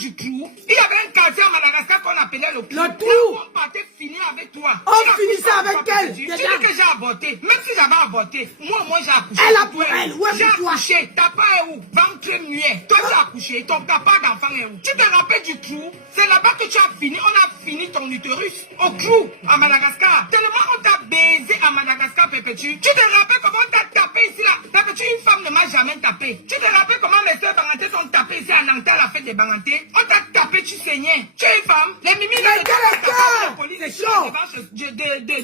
du trou. Il y avait un quartier à Madagascar qu'on appelait le trou. Le trou. On partait finir avec toi. On finissait avec elle. Tu dis que j'ai avorté. Même si j'avais avorté, moi j'ai accouché. Elle a pour elle. Ouais, j'ai pour toi. accouché. Ta part est où? Ventre muet. Toi tu as accouché. Ton papa d'enfant est où? Tu te rappelles du trou? C'est là-bas que tu as fini. On a fini ton utérus. Au trou, à Madagascar. Tellement on t'a baisé à Madagascar, Perpétue. Tu te rappelles comment on t'a tapé ici là? Perpétue, une femme ne m'a jamais tapé. Tu te rappelles comment mes soeurs Banganté t'ont tapé ici à Nantes à la fête des Banganté? On t'a tapé, tu saignais. Tu es une femme. Les mimiques de la police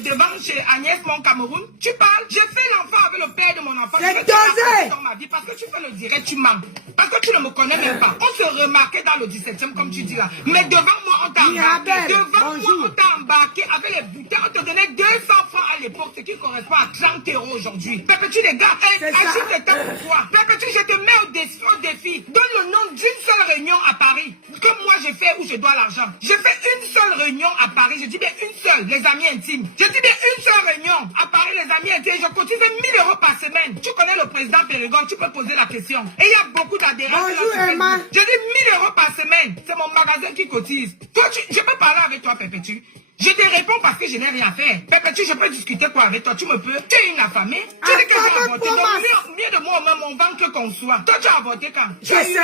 devant chez Agnès, mon Cameroun. Tu parles. J'ai fait l'enfant avec le père de mon enfant. C'est dosé. Dans ma vie parce que tu fais le direct, tu mens. Parce que tu ne me connais même pas. On se remarquait dans le 17e comme tu dis là. Mais devant moi, on t'a embarqué. Devant moi, on t'a embarqué avec les bouteilles. On te donnait 200 francs à l'époque, ce qui correspond à 30 € aujourd'hui. Perpétue les gars, agite le temps pour toi. Perpétue, je te mets au défi. Donne le nom d'une seule réunion à Paris. Que moi j'ai fait où je dois l'argent. J'ai fait une seule réunion à Paris. Je dis bien une seule, les amis intimes. Je dis bien une seule réunion à Paris, les amis intimes. Je cotise 1000 € par semaine. Tu connais le président Pérégon, tu peux poser la question. Et il y a beaucoup d'adhérents. Bonjour Emma. Je dis 1000 € par semaine. C'est mon magasin qui cotise. Toi, je peux parler avec toi, Perpétue. Je te réponds parce que je n'ai rien fait. Perpétue, je peux discuter quoi avec toi? Tu me peux? Tu es une affamée? Tu dis que j'ai avorté. Donc, mieux de moi, même mon ventre qu'on soit. Toi, tu as avorté quand? Je sais.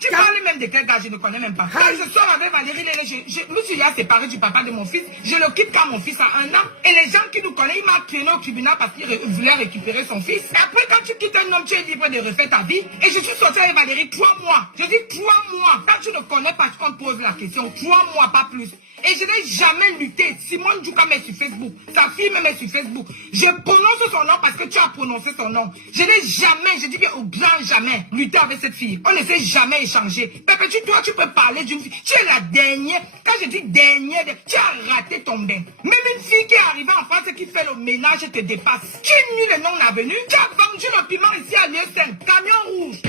Tu parles même de quel gars? Je ne connais même pas. Quand je sors avec Valérie Lélé, je me suis séparé du papa de mon fils. Je le quitte quand mon fils a 1 an. Et les gens qui nous connaissent, il m'a traîné au tribunal parce qu'il voulait récupérer son fils. Et après, quand tu quittes un homme, tu es libre de refaire ta vie. Et je suis sorti avec Valérie 3 mois. Je dis 3 mois. Quand tu ne connais pas, tu te poses la question. 3 mois, pas plus. Et je n'ai jamais lutté. Simone Djouka met sur Facebook. Sa fille me met sur Facebook. Je prononce son nom parce que tu as prononcé son nom. Je n'ai jamais, je dis bien au grand jamais, lutté avec cette fille. On ne s'est jamais échangé. Perpétue, toi, tu peux parler d'une fille. Tu es la dernière. Quand je dis dernière, tu as raté ton bain. Même une fille qui est arrivée en France et qui fait le ménage te dépasse. Tu es nul et non avenu. Tu as vendu le piment ici à Lieusaint. Camion rouge.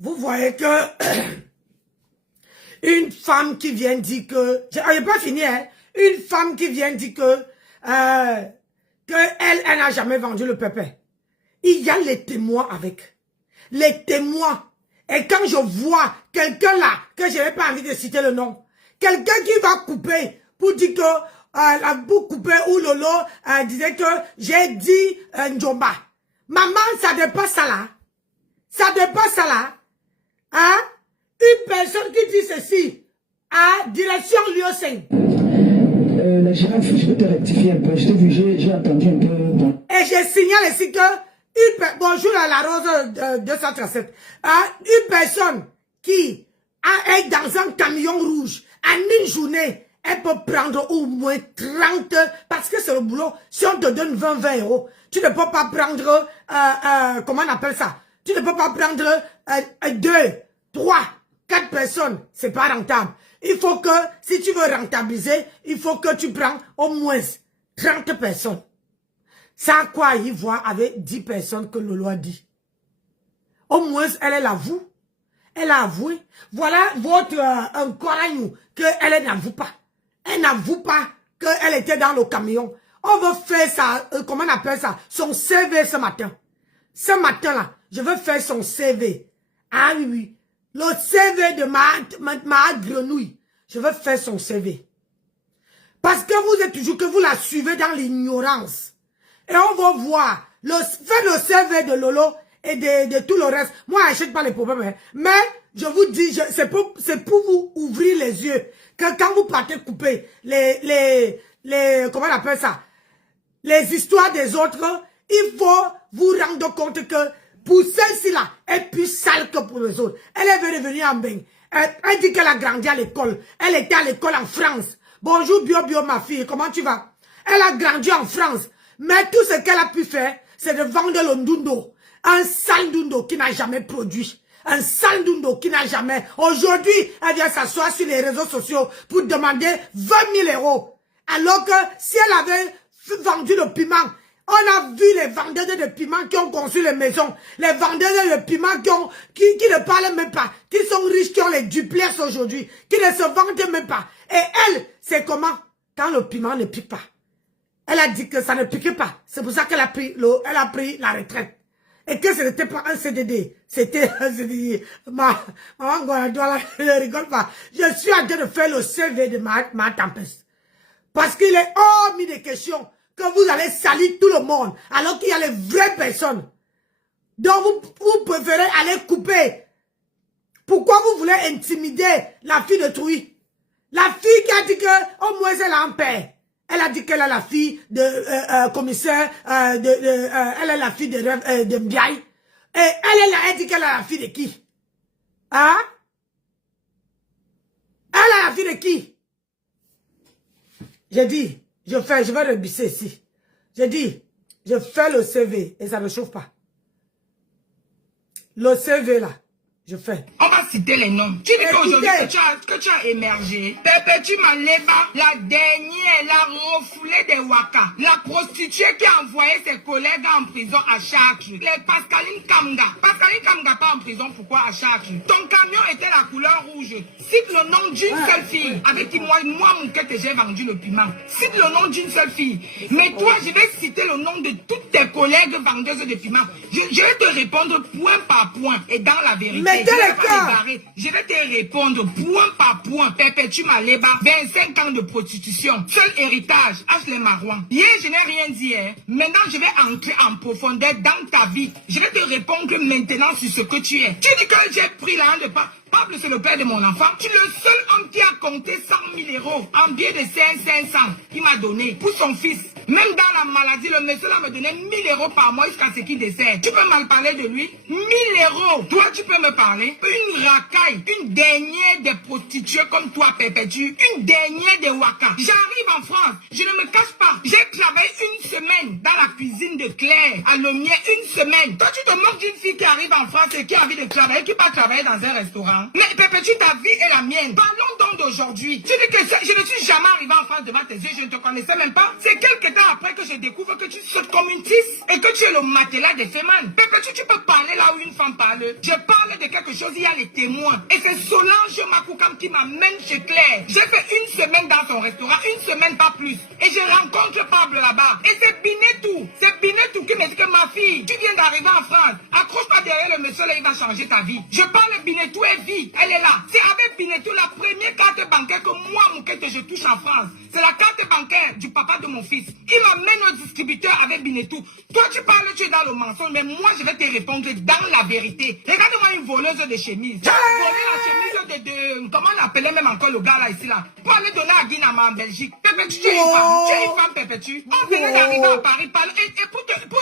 Vous voyez que... Une femme qui vient dire que... Je n'ai pas fini, hein. Une femme qui vient dire que... elle n'a jamais vendu le pépé. Il y a les témoins avec. Les témoins. Et quand je vois quelqu'un là, que je n'ai pas envie de citer le nom, quelqu'un qui va couper pour dire que... la boucle coupée où Lolo disait que j'ai dit Njomba. Maman, ça dépasse ça là. Ça dépasse ça là. Hein? Une personne qui dit ceci à direction Lieusaint. La girafe, je peux te rectifier un peu. Je t'ai vu, j'ai entendu un peu. Et je signale ici que bonjour à la rose 237. Une personne qui est dans un camion rouge en une journée, elle peut prendre au moins 30 parce que c'est le boulot. Si on te donne 20 €, tu ne peux pas prendre comment on appelle ça? Tu ne peux pas prendre 2, 3, 4 personnes, c'est pas rentable. Il faut que, si tu veux rentabiliser, il faut que tu prends au moins 30 personnes. C'est à quoi il voit avec 10 personnes que Lolo a dit. Au moins, elle l'avoue. Elle a avoué. Voilà votre Coranou, qu'elle n'avoue pas. Elle n'avoue pas qu'elle était dans le camion. On veut faire ça, comment on appelle ça? Son CV ce matin. Ce matin-là, je veux faire son CV. Ah oui, oui. Le CV de ma grenouille. Je veux faire son CV. Parce que vous êtes toujours que vous la suivez dans l'ignorance. Et on va voir. Faites le CV de Lolo et de tout le reste. Moi, je n'achète pas les problèmes. Hein. Mais, je vous dis, c'est pour vous ouvrir les yeux. Que quand vous partez couper comment on appelle ça? Les histoires des autres, il faut vous rendre compte que pour celle-ci là, elle est plus sale que pour les autres. Elle est revenue en bain. Elle dit qu'elle a grandi à l'école. Elle était à l'école en France. Bonjour Bio, ma fille, comment tu vas? Elle a grandi en France. Mais tout ce qu'elle a pu faire, c'est de vendre le ndundo. Un sale ndundo qui n'a jamais produit. Un sale ndundo qui n'a jamais... Aujourd'hui, elle vient s'asseoir sur les réseaux sociaux pour demander 20 000 €. Alors que si elle avait vendu le piment, on a vu les vendeurs de piment qui ont construit les maisons, les vendeurs de piment qui ne parlent même pas, qui sont riches, qui ont les duplex aujourd'hui, qui ne se vendent même pas. Et elle, c'est comment? Quand le piment ne pique pas. Elle a dit que ça ne pique pas. C'est pour ça qu'elle a pris la retraite. et que ce n'était pas un CDD, c'était un CDD. Maman Gondadoua, ne rigole pas. Je suis en train de faire le CV de ma tempête. Parce qu'il est hors mis de question que vous allez salir tout le monde, alors qu'il y a les vraies personnes. Donc vous préférez aller couper. Pourquoi vous voulez intimider la fille de Trouy? La fille qui a dit que au moins elle a un père. Elle a dit qu'elle est la fille de commissaire, elle est la fille de Mbiaye. Et elle dit qu'elle est la fille de qui? Hein? Elle est la fille de qui? J'ai dit, je vais rebusser ici. J'ai dit, je fais le CV et ça ne chauffe pas. Le CV là, je fais. On va citer les noms. Tu dis qu'aujourd'hui que tu as émergé. Perpétue Maleba, la dernière, la refoulée des Waka. La prostituée qui a envoyé ses collègues en prison à Chartres. Les Pascaline Kamga. Pascaline Kamga pas en prison, pourquoi à Chartres? Ton camion était la couleur rouge. Cite le nom d'une seule fille avec qui moi Moukette, j'ai vendu le piment. Cite le nom d'une seule fille. Mais toi, je vais citer le nom de toutes tes collègues vendeuses de piment. Je vais te répondre point par point et dans la vérité. Mais je vais te répondre point par point. Perpétue Maleba, 25 ans de prostitution. Seul héritage, Ashley Marouan. Hier, je n'ai rien dit. Hein. Maintenant, je vais entrer en profondeur dans ta vie. Je vais te répondre maintenant sur ce que tu es. Tu dis que j'ai pris la hand de Pablo, c'est le père de mon enfant. Tu es le seul homme qui a compté 100 000 € en billet de 500 qu'il m'a donné pour son fils. Même dans la maladie, le monsieur là me donnait 1 000 € par mois jusqu'à ce qu'il décède. Tu peux mal parler de lui? 1 000 €. Toi, tu peux me parler? Une racaille, une dernière des prostituées comme toi, Perpétue. Une dernière des Waka. J'arrive en France, je ne me cache pas. J'ai travaillé une semaine dans la cuisine de Claire, à Lomier, une semaine. Toi, tu te moques d'une fille qui arrive en France et qui a envie de travailler, qui va travailler dans un restaurant. Mais Perpétue, ta vie est la mienne. Parlons donc d'aujourd'hui. Tu dis que je ne suis jamais arrivé en France devant tes yeux, je ne te connaissais même pas. C'est quelques temps après que je découvre que tu sautes comme une tisse et que tu es le matelas des femmes. Perpétue, tu peux parler là où une femme parle. Je parle de quelque chose, il y a les témoins. Et c'est Solange Makoukam qui m'amène chez Claire. J'ai fait une semaine dans son restaurant, une semaine pas plus. Et je rencontre Pablo là-bas. Et c'est Binetou. C'est Binetou qui me dit que ma fille, tu viens d'arriver en France. Accroche-toi derrière le monsieur là, il va changer ta vie. Je parle Binetou et vie. Elle est là. C'est avec Binetou la première carte bancaire que moi, Moukette, je touche en France. C'est la carte bancaire du papa de mon fils. Il m'amène au distributeur avec Binetou. Toi, tu parles, tu es dans le mensonge, mais moi, je vais te répondre dans la vérité. Regarde-moi une voleuse de chemise. Tu as volé la chemise de... Comment on appelait même encore le gars là, ici, là? Pour aller donner à Guinama en Belgique. Perpétue, tu es une femme. Tu es une femme, Perpétue. On venait d'arriver à Paris. Et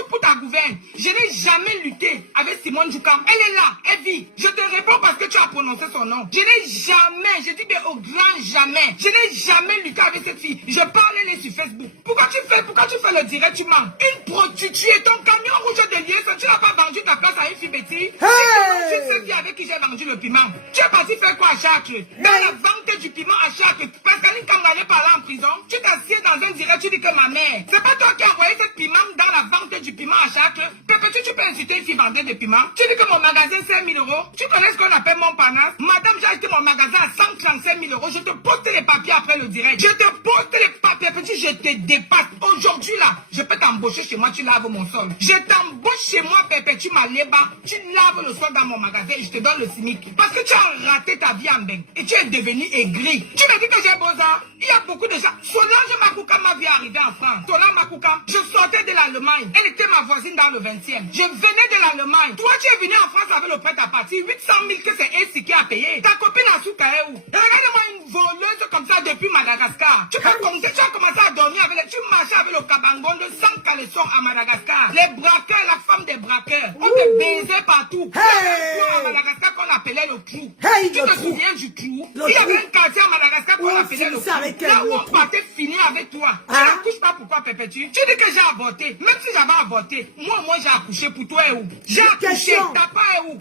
pour ta gouverne, je n'ai jamais lutté avec Simone Djoukam. Elle est là, elle vit. Je te réponds parce que tu as prononcé son nom. Je n'ai jamais, je dis bien au grand jamais, je n'ai jamais lutté avec cette fille. Je parlais sur Facebook. Pourquoi tu fais le direct, tu mens? Une prostituée, ton camion rouge de liesse, tu n'as pas vendu ta place à une fille bêtise. C'est cette fille avec qui j'ai vendu le piment. Tu es parti faire quoi à Chartres? Dans la vente du piment à Chartres. Parce qu'Aline Kamga n'est pas là en prison. Tu t'assieds dans un direct, tu dis que ma mère. C'est pas toi qui as envoyé cette piment dans la vente du piment à Chartres. Perpétue, tu peux insulter une fille vendeuse de piment. Tu dis que mon magasin c'est 5 000 €. Tu connais ce qu'on appelle mon panache? Madame, j'ai acheté mon magasin à 135 000 €. Je te poste les papiers après le direct. Je te poste les papiers, petit, je te dépasse. Aujourd'hui là, je peux t'embaucher chez moi, tu laves mon sol. Je t'embauche chez moi, Perpétue Maleba. Tu laves le sol dans mon magasin et je te donne le SMIC. Parce que tu as raté ta vie en bain et tu es devenu aigri. Tu me dis que j'ai beaux arts. Il y a beaucoup de gens. Solange Makoukam m'a vu arriver en France. Solange Makoukam, je sortais de l'Allemagne. Elle était ma voisine dans le 20e. Je venais de l'Allemagne. Toi, tu es venu en France avec le prêt à partir. 800 000 que c'est Essi qui a payé. Ta copine Asuka est où? Regarde-moi une voleuse comme ça depuis Madagascar. Tu peux compter, tu as commencé à dormir avec tu marchais avec le cabangon de 100 caleçons à Madagascar. Les braqueurs, la femme des braqueurs. On te baisait partout. À Madagascar qu'on appelait le clou. Tu te souviens du clou? Il y avait un quartier à Madagascar qu'on appelait le clou. Là où on partait finir avec toi. Tu n'accouches pas pourquoi, Perpétue? Tu dis que j'ai avorté. Même si j'avais avorté, moi j'ai accouché pour toi et où? J'ai accouché. Ta part est où?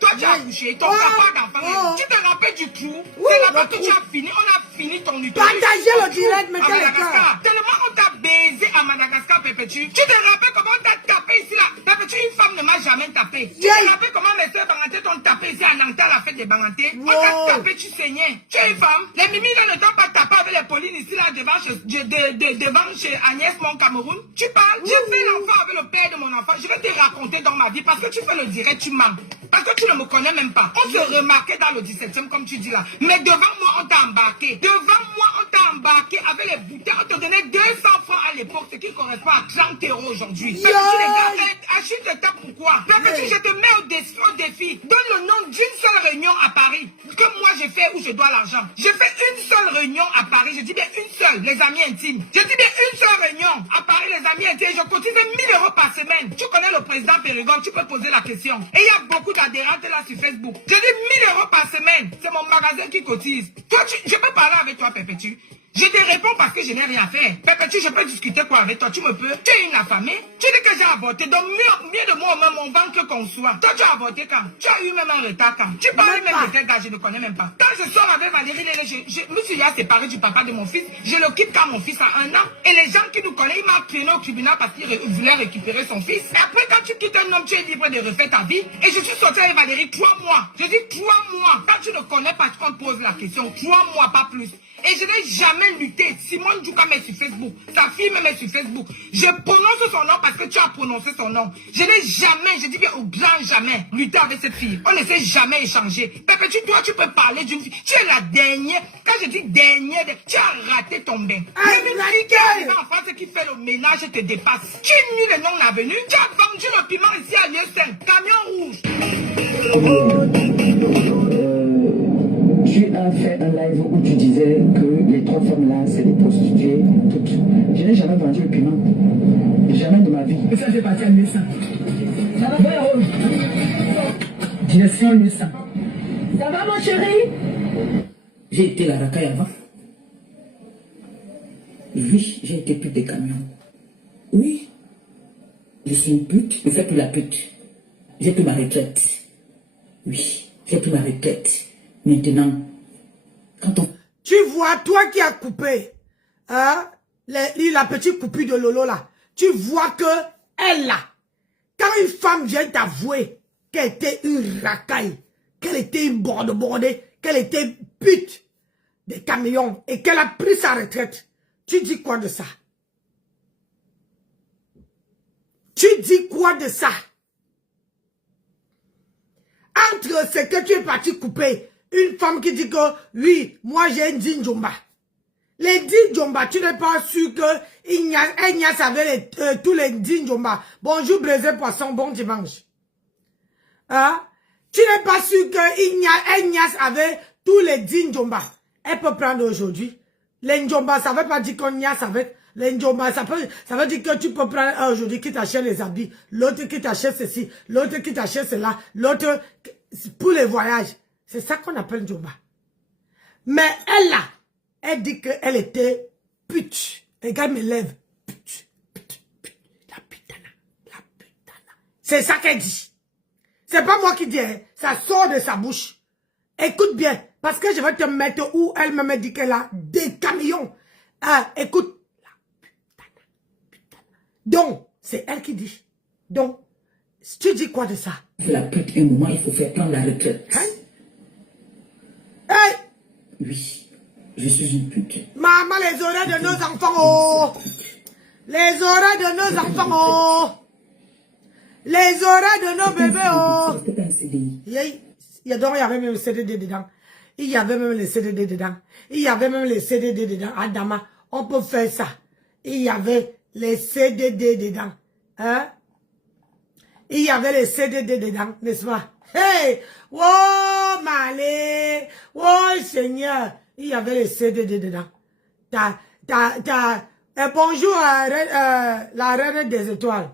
Toi tu as accouché. Ton papa d'enfant. Tu te rappelles du clou? C'est là-bas que tu as fini. On a fini ton utérus. Partagez le direct, mettez les Tellement on t'a baisé à Madagascar, Perpétue. Tu te rappelles comment on t'a tapé ici là? Pépétu, une femme ne m'a jamais tapé. Tu te rappelles comment mes soeurs Banganté t'ont tapé ici à Nantes à la fête des Banganté? On t'a tapé, tu saignais. Tu es une femme. Les Mimi ne t'ont pas tapé avec les Paulines ici là devant chez Agnès, mon Cameroun. Tu parles. J'ai fait l'enfant avec le père de mon enfant. Je vais te raconter dans ma vie parce que tu fais le direct, tu mens. Parce que tu ne me connais même pas. On se remarquait dans le 17e comme tu dis là. Mais devant moi, on t'a embarqué. Devant moi, on t'a embarqué avec les bouteilles. On te donnait 200 francs à l'époque, ce qui correspond à 30 € aujourd'hui. Pépétu, les gars, Achille te tape pourquoi? Pépétu, je te mets au défi. Donne le nom d'une seule réunion à Paris que moi j'ai fait où je dois l'argent. J'ai fait une seule réunion à Paris. Je dis bien une seule, les amis intimes. Je dis bien une seule réunion à Paris, les amis intimes. Je cotisais 1000 € par semaine. Tu connais le président Périgon, tu peux poser la question. Et il y a beaucoup d'adhérentes là sur Facebook. Je dis 1000 € par semaine. C'est mon magasin qui cotise. Toi, je peux parler avec toi, Pépétu. Je te réponds parce que je n'ai rien fait. Pépétu, je peux discuter quoi avec toi? Tu me peux? Tu es une affamée? Tu dis que j'ai avorté. Donc mieux de moi même mon ventre qu'on soit. Toi, tu as avorté quand? Tu as eu même un retard quand? Tu parles même de quel gars? Je ne connais même pas. Quand je sors avec Valérie Lélé, je me suis séparé du papa de mon fils. Je le quitte quand mon fils a 1 an. Et les gens qui nous connaissent, ils m'ont traîné au tribunal parce qu'ils voulaient récupérer son fils. Et après, quand tu quittes un homme, tu es libre de refaire ta vie. Et je suis sorti avec Valérie 3 mois. Je dis 3 mois. Quand tu ne connais pas, on te pose la question. 3 mois, pas plus. Et je n'ai jamais lutté. Simone Djouka met sur Facebook. Sa fille me met sur Facebook. Je prononce son nom parce que tu as prononcé son nom. Je n'ai jamais, je dis bien au grand jamais, lutté avec cette fille. On ne s'est jamais échangé. Pépétu, toi, tu peux parler d'une fille. Tu es la dernière. Quand je dis dernière, tu as raté ton bain. Même une fille qui arrive en France et qui fait le ménage te dépasse. Tu es nul et non avenu. Tu as vendu le piment ici à Lieu-Saint. Camion rouge. Tu as fait un live où tu disais que les 3 femmes là, c'est des prostituées, toutes. Je n'ai jamais vendu le piment. Jamais de ma vie. Et ça, c'est parti à Lieu-Saint. Ça va faire direction Lieu-Saint. Ça va, mon chéri? J'ai été la racaille avant. Oui, j'ai été pute des camions. Oui. Je suis une pute, je fais plus la pute. J'ai pris ma retraite. Oui, j'ai pris ma retraite. Maintenant, quand on... Tu vois, toi qui as coupé, hein, la petite coupure de Lolo là, tu vois que elle là, quand une femme vient t'avouer qu'elle était une racaille, qu'elle était une bordée, qu'elle était pute des camions et qu'elle a pris sa retraite, tu dis quoi de ça? Tu dis quoi de ça? Entre ce que tu es parti couper, une femme qui dit que, oui, moi j'ai un Djomba. Les Djomba, tu n'es pas sûr que Ignace avait tous les Djomba. Bonjour, braisé poisson, bon dimanche. Hein? Tu n'es pas sûr que Ignace avait tous les Djomba. Elle peut prendre aujourd'hui. Les Djomba, ça ne veut pas dire qu'on Ignace avec. Les Djomba, ça veut dire que tu peux prendre aujourd'hui qui t'achète les habits, l'autre qui t'achète ceci, l'autre qui t'achète cela, l'autre pour les voyages. C'est ça qu'on appelle Djomba. Mais elle là, elle dit qu'elle était pute. Les gars me lèvent. Pute. La putana. C'est ça qu'elle dit. C'est pas moi qui dis, hein. Ça sort de sa bouche. Écoute bien, parce que je vais te mettre où elle me dit qu'elle a des camions. Écoute. La putana. Donc, c'est elle qui dit. Donc, tu dis quoi de ça? La pute, un moment, il faut faire prendre la retraite. Hein? Hey! Oui, je suis une pute. Maman, les oreilles de nos enfants, oh! Les oreilles de nos enfants, oh! Les oreilles de nos bébés, oh! C'était pas un CDI. Il y avait même le CDD dedans. Il y avait même le CDD dedans. Il y avait même les CDD dedans. Adama, on peut faire ça. Il y avait les CDD dedans. Hein? Il y avait les CDD dedans, n'est-ce pas? Hey! Oh, Malé! Oh, Seigneur! Il y avait les CDD dedans. Bonjour, la reine des étoiles.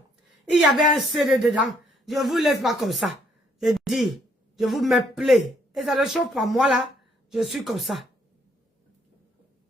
Il y avait un CD dedans. Je vous laisse pas comme ça. Je dis, je vous mets play. Et ça ne chauffe pas. Moi, là, je suis comme ça.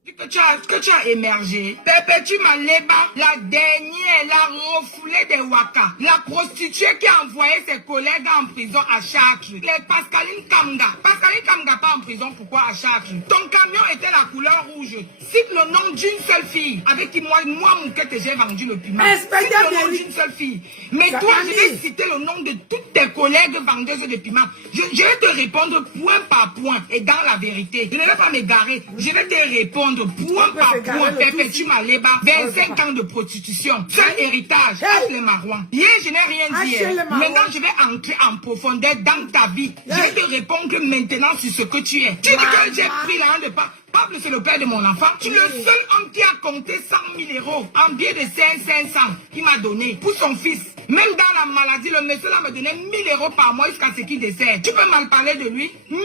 Que tu as émergé. Perpétue Maleba, la dernière, la refoulée des Waka, la prostituée qui a envoyé ses collègues en prison à Chartres. Les Pascaline Kamga. Pascaline Kamga pas en prison, pourquoi à Chartres? Ton camion était la couleur rouge. Cite le nom d'une seule fille avec qui moi Moukette, j'ai vendu le piment. Cite le nom d'une seule fille. Mais toi, je vais citer le nom de toutes tes collègues vendeuses de piment. Je vais te répondre point par point et dans la vérité. Je ne vais pas m'égarer. Je vais te répondre point par point. Perpétue Maleba, 25 ans de prostitution, seul héritage, les marouans. Hier, je n'ai rien dit. Maintenant, je vais entrer en profondeur dans ta vie. Je vais te répondre maintenant sur ce que tu es. Tu dis que j'ai pris la main de pas. Pablo, c'est le père de mon enfant. Tu es le seul homme qui a compté 100 000 euros en billet de 500 qu'il m'a donné pour son fils. Même dans la maladie, le monsieur là me donnait 1 000 euros par mois jusqu'à ce qu'il décède. Tu peux mal parler de lui? 1 000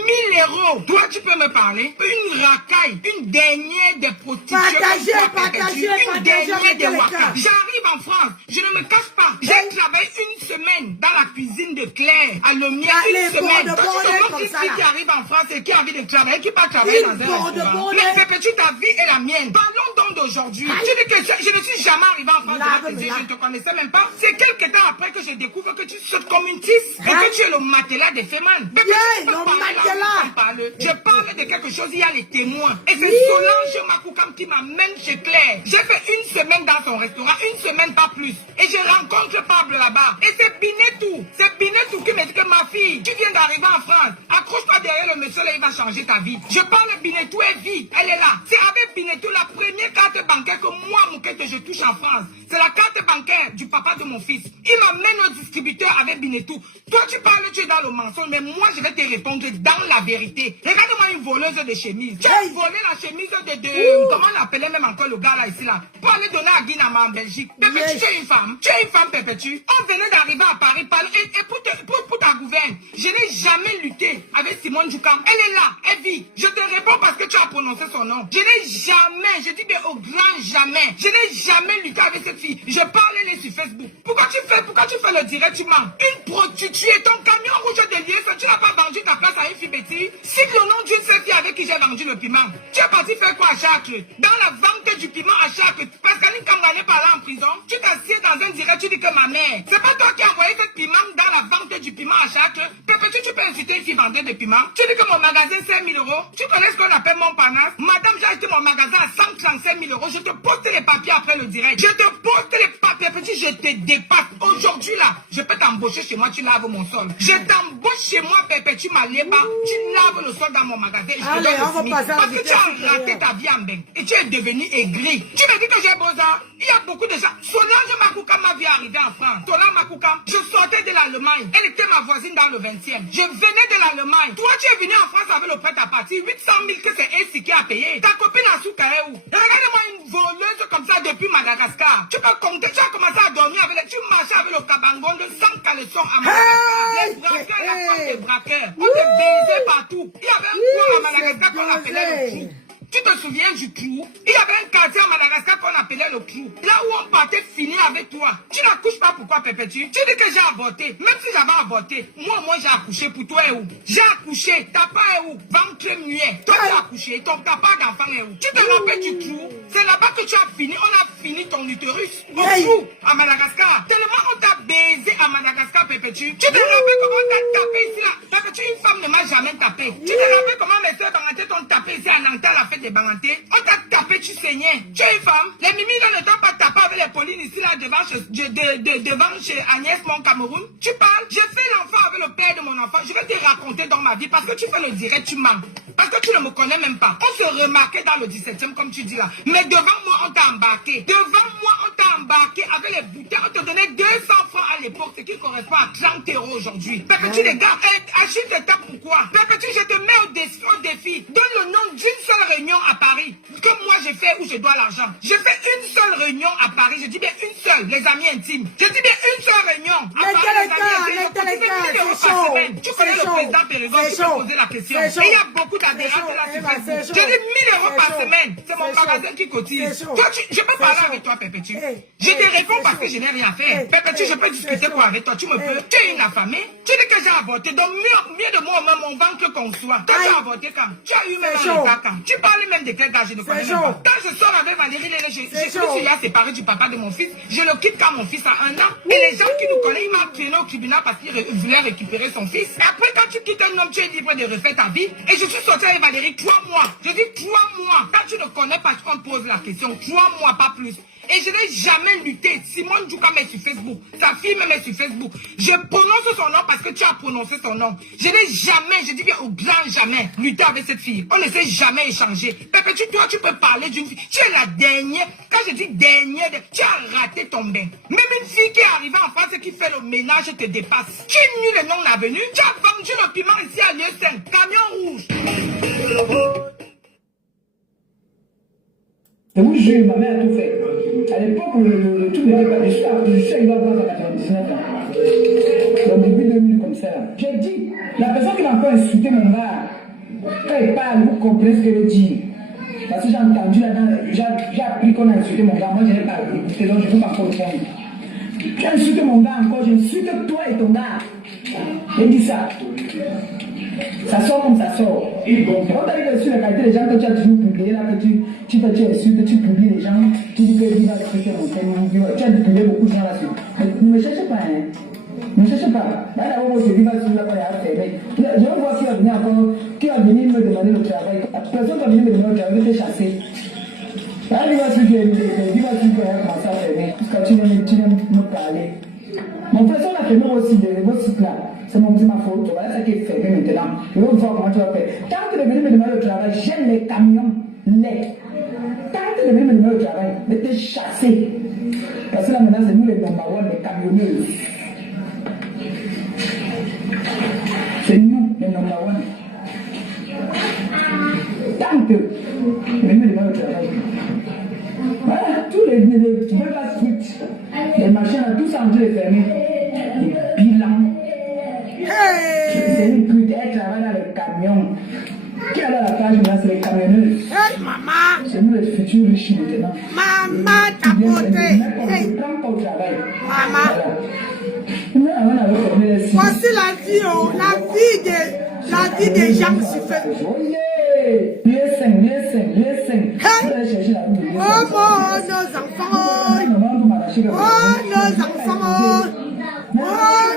euros. Toi, tu peux me parler? Une racaille, une dernière des prostituées. Une dernière des wakas. J'arrive en France, je ne me cache pas. J'ai travaillé une semaine dans la cuisine de Claire, à Lemia, une semaine. Quand tu vois qui arrive en France et qui a envie de travailler, qui part travailler dans un restaurant. Mais Perpétue, ta vie et la mienne. Parlons donc d'aujourd'hui. Tu dis que je ne suis jamais arrivé en France je ne te connaissais même pas. C'est quelques temps après que je découvre que tu sautes comme une tisse et que tu es le matelas des fémins. Je parle de quelque chose, il y a les témoins. Et c'est Solange Makoukam qui m'amène chez Claire. J'ai fait une semaine dans son restaurant, une semaine pas plus. Et je rencontre Pablo là-bas. Et c'est Binetou. C'est Binetou qui me dit que ma fille, tu viens d'arriver en France. Accroche-toi derrière le monsieur là, il va changer ta vie. Je parle de Binetou et vie. Elle est là. C'est avec Binetou la première carte bancaire que moi, Moukette, je touche en France. C'est la carte bancaire du papa de mon fils. Il m'amène au distributeur avec Binetou. Toi, tu parles, tu es dans le mensonge, mais moi, je vais te répondre dans la vérité. Regarde-moi une voleuse de chemise. Tu as volé la chemise de comment on appelait même encore le gars là, ici là, pour aller donner à Guinama en Belgique. Perpétue, tu es une femme. Tu es une femme, Perpétue. On venait d'arriver à Paris, et pour ta gouverne, je n'ai jamais lutté avec Simone Djoukam. Elle est là, elle vit. Je te réponds parce que tu as prononcé son nom. Je n'ai jamais, je dis bien au grand jamais, je n'ai jamais lutté avec cette fille. Je parle, elle est sur Facebook. Pourquoi tu fais le direct, tu mens? Une prostituée, ton camion rouge de liesse, tu n'as pas vendu ta place à une fille bêtise. Cite le nom d'une seule fille avec qui j'ai vendu le piment. Tu es parti faire quoi à Chartres? Dans la vente du piment à Chartres, parce qu'Aline Kamga n'est pas là en prison, tu t'assieds dans un direct, tu dis que ma mère, c'est pas toi qui as envoyé cette piment dans la vente du piment à Chartres. Perpétue, tu peux inciter une fille vendeur de piment. Tu dis que mon magasin c'est 5 000 euros. Tu connais ce qu'on appelle mon panache? Madame, j'ai acheté mon magasin à 135 000 euros. Je te poste les papiers après le direct. Je te poste les papiers, petit, je te dépasse. Aujourd'hui là, je peux t'embaucher chez moi, tu laves mon sol. Je t'embauche chez moi, Perpétue Maleba, tu laves le sol dans mon magasin. Je te donne le SMIC. Parce que tu as raté ta vie en bain. Et tu es devenu aigri. Tu me dis que j'ai beau ça. Il y a beaucoup de gens. Solange Makoukam m'a vu arriver en France. Solange Makoukam, je sortais de l'Allemagne. Elle était ma voisine dans le 20e. Je venais de l'Allemagne. Toi, tu es venu en France avec le prêt à partir. 800 000 que c'est ainsi qui a payé. Ta copine a souka est où? Regarde-moi une voleuse comme ça depuis Madagascar. Tu peux compter, tu as commencé à dormir avec tu marchais avec le cabangon de 100 caleçons à Madagascar. Les braqueurs, la femme des braqueurs. On te baisait partout. Il y avait un coin à Madagascar qu'on appelait le trou. Tu te souviens du clou? Il y avait un quartier à Madagascar qu'on appelait le clou. Là où on partait finir avec toi. Tu n'accouches pas, pourquoi, Perpétue? Tu dis que j'ai avorté. Même si j'avais avorté, moi j'ai accouché. Pour toi est où? J'ai accouché. Ta part est où? Ventre muet. Toi tu as accouché. Ta part d'enfant est où? Tu te rappelles du clou? C'est là-bas que tu as fini. On a fini ton utérus. Au clou, à Madagascar. Tellement on t'a baisé à Madagascar, Perpétue. Tu te rappelles comment on t'a tapé ici là? Perpétue, une femme ne m'a jamais tapé. Tu te rappelles comment mes soeurs Banganté t'ont tapé ici à Nantes à la fête des Banganté? On t'a tapé, tu saignais. Tu es une femme. Les mimi là ne t'ont pas tapé avec les Paulines ici là devant chez Agnès, mon Cameroun. Tu parles. J'ai fait l'enfant avec le père de mon enfant. Je vais te raconter dans ma vie parce que tu fais le direct, tu mens. Parce que tu ne me connais même pas. On se remarquait dans le 17e comme tu dis là. Mais devant moi, on t'a embarqué. Devant moi, on t'a embarqué avec les bouteilles. On te donnait 200 francs à l'époque, ce qui correspond à 30 € aujourd'hui. Perpétue, les gars, Achille te tape pourquoi? Perpétue, je te mets au défi. Donne le nom d'une seule réunion à Paris. Comme moi, j'ai fait où je dois l'argent. J'ai fait une seule réunion à Paris. Je dis bien une seule, les amis intimes. Je dis bien une seule réunion à Paris, les amis intimes. Tu connais le président Périgon, tu peux poser la question. Et il y a beaucoup d'adhérents là sur Facebook. Je dis 1 000 € par semaine. C'est mon magasin qui cotise. Toi, je peux parler avec toi, Perpétue. Je te réponds parce que je n'ai rien fait. Pépé, je peux discuter quoi avec toi? Tu me peux. Tu es une affamée. Tu dis que j'ai avorté. Donc mieux de moi même on ventre qu'on soit. Toi tu as avorté quand? Tu as eu même un cas quand? Tu parles même de quel gars? Je ne connais même pas. Quand je sors avec Valérie Lélé, je suis là séparé du papa de mon fils. Je le quitte quand mon fils a 1 an. Et les gens qui nous connaissent, ils m'ont traîné au tribunal parce qu'ils voulaient récupérer son fils. Et après quand tu quittes un homme, tu es libre de refaire ta vie. Et je suis sorti avec Valérie 3 mois. Je dis 3 mois. Quand tu ne connais pas, tu me poses la question. 3 mois, pas plus. Et je n'ai jamais lutté. Simone Djouka met sur Facebook. Sa fille me met sur Facebook. Je prononce son nom parce que tu as prononcé son nom. Je n'ai jamais, je dis bien au grand jamais, lutté avec cette fille. On ne s'est jamais échangé. Pépé, toi, tu peux parler d'une fille. Tu es la dernière. Quand je dis dernière, tu as raté ton bain. Même une fille qui est arrivée en France et qui fait le ménage te dépasse. Tu es nul et non avenu. Tu as vendu le piment ici à lieu 5. Camion rouge. Et vous jure, ma mère a tout fait. À l'époque, le tout n'était pas. Je suis arrivé à voir à 99 ans. Dans début 2000 comme ça. J'ai dit, la personne qui m'a encore insulté mon gars, quand il parle, vous comprenez ce qu'elle dit. Parce que j'ai entendu là-dedans, j'ai appris qu'on a insulté mon gars. Moi, je n'ai pas écouté, donc je ne peux pas comprendre. J'ai insulté mon gars encore, j'insulte toi et ton gars. J'ai dit ça. Ça sort comme ça sort. Et quand tu arrives sur la qualité des gens que tu as toujours publié, là, que tu insultes, tu publies les gens, tu dis que tu vas expliquer mon thème, tu as publié beaucoup de gens là-dessus. Mais ne me cherchez pas, hein. Ne me cherchez pas. Là, d'abord, je dis, vas-y, là, il y a à faire. Je vais voir qui va venir encore, qui va venir me demander le travail. La personne qui va venir me demander le travail, je vais te chasser. Là, il va se dire, il va commencer à faire, parce que tu viens me parler. Mon frère, on a fait aussi vos sites là. C'est ma faute. Voilà ce qui est fait maintenant. Je vais voir comment tu vas faire. Tant que tu es venu me demander le travail, j'aime les camions. Tant que tu es venu me demander le travail, je vais te chasser. Parce que là maintenant, c'est nous les number one, les camionneurs. C'est nous les number one. Tant que tu es venu me demander le travail. Voilà, tous les Beba Street, les machins là, tout ça on peut les fermer. Les bilans. C'est une pute, elle travaille dans les camions. Qui est dans la page maintenant, c'est les camionneuses. Hey, maman. C'est nous les futurs riches maintenant. Maman, ta beauté. Hey. Maman. Voici la vie, oh, la vie des gens sur Facebook. Hey. Oh, nos enfants. Oh, nos enfants. Oh,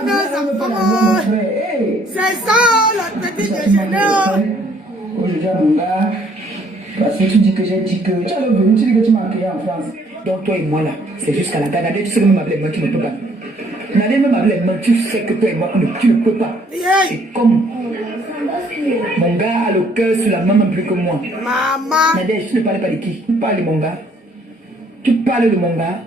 nos enfants. C'est ça, le petit déjeuner. Aujourd'hui, mon gars, parce que tu dis que j'ai dit que tu es venu, tu dis que tu m'as accueilli en France. Donc toi et moi là, c'est jusqu'à la Canada, tu sais que même avec moi tu ne peux pas. N'allez même avec moi, tu sais que toi et moi tu ne peux pas. C'est comme mon gars a le cœur sur la maman plus que moi. Maman. Nadège, tu ne parles pas de qui? Tu parles de mon gars. Tu parles de mon gars.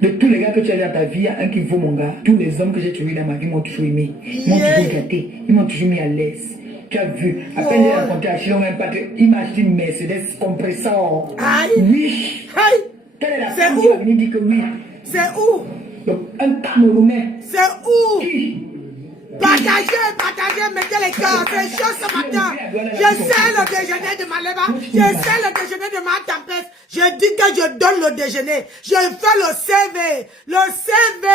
De tous les gars que tu as dans ta vie, il y a un qui vaut mon gars. Tous les hommes que j'ai trouvés dans ma vie m'ont toujours aimé. Ils m'ont toujours gâté. Ils m'ont toujours mis à l'aise. Tu as vu, à peine j'ai rencontré Achille, il m'a acheté une Mercedes compresseur. Aïe. Oui. Aïe. Quelle est la C'est femme qui va où? venir dire que oui? C'est où? Donc, un Camerounais. C'est où? Qui? Partagez, mettez les cœurs. C'est chaud ce matin. Je sais le déjeuner de ma lèvre. Je sais le déjeuner de ma tempête. Je dis que je donne le déjeuner. Je fais le CV. Le CV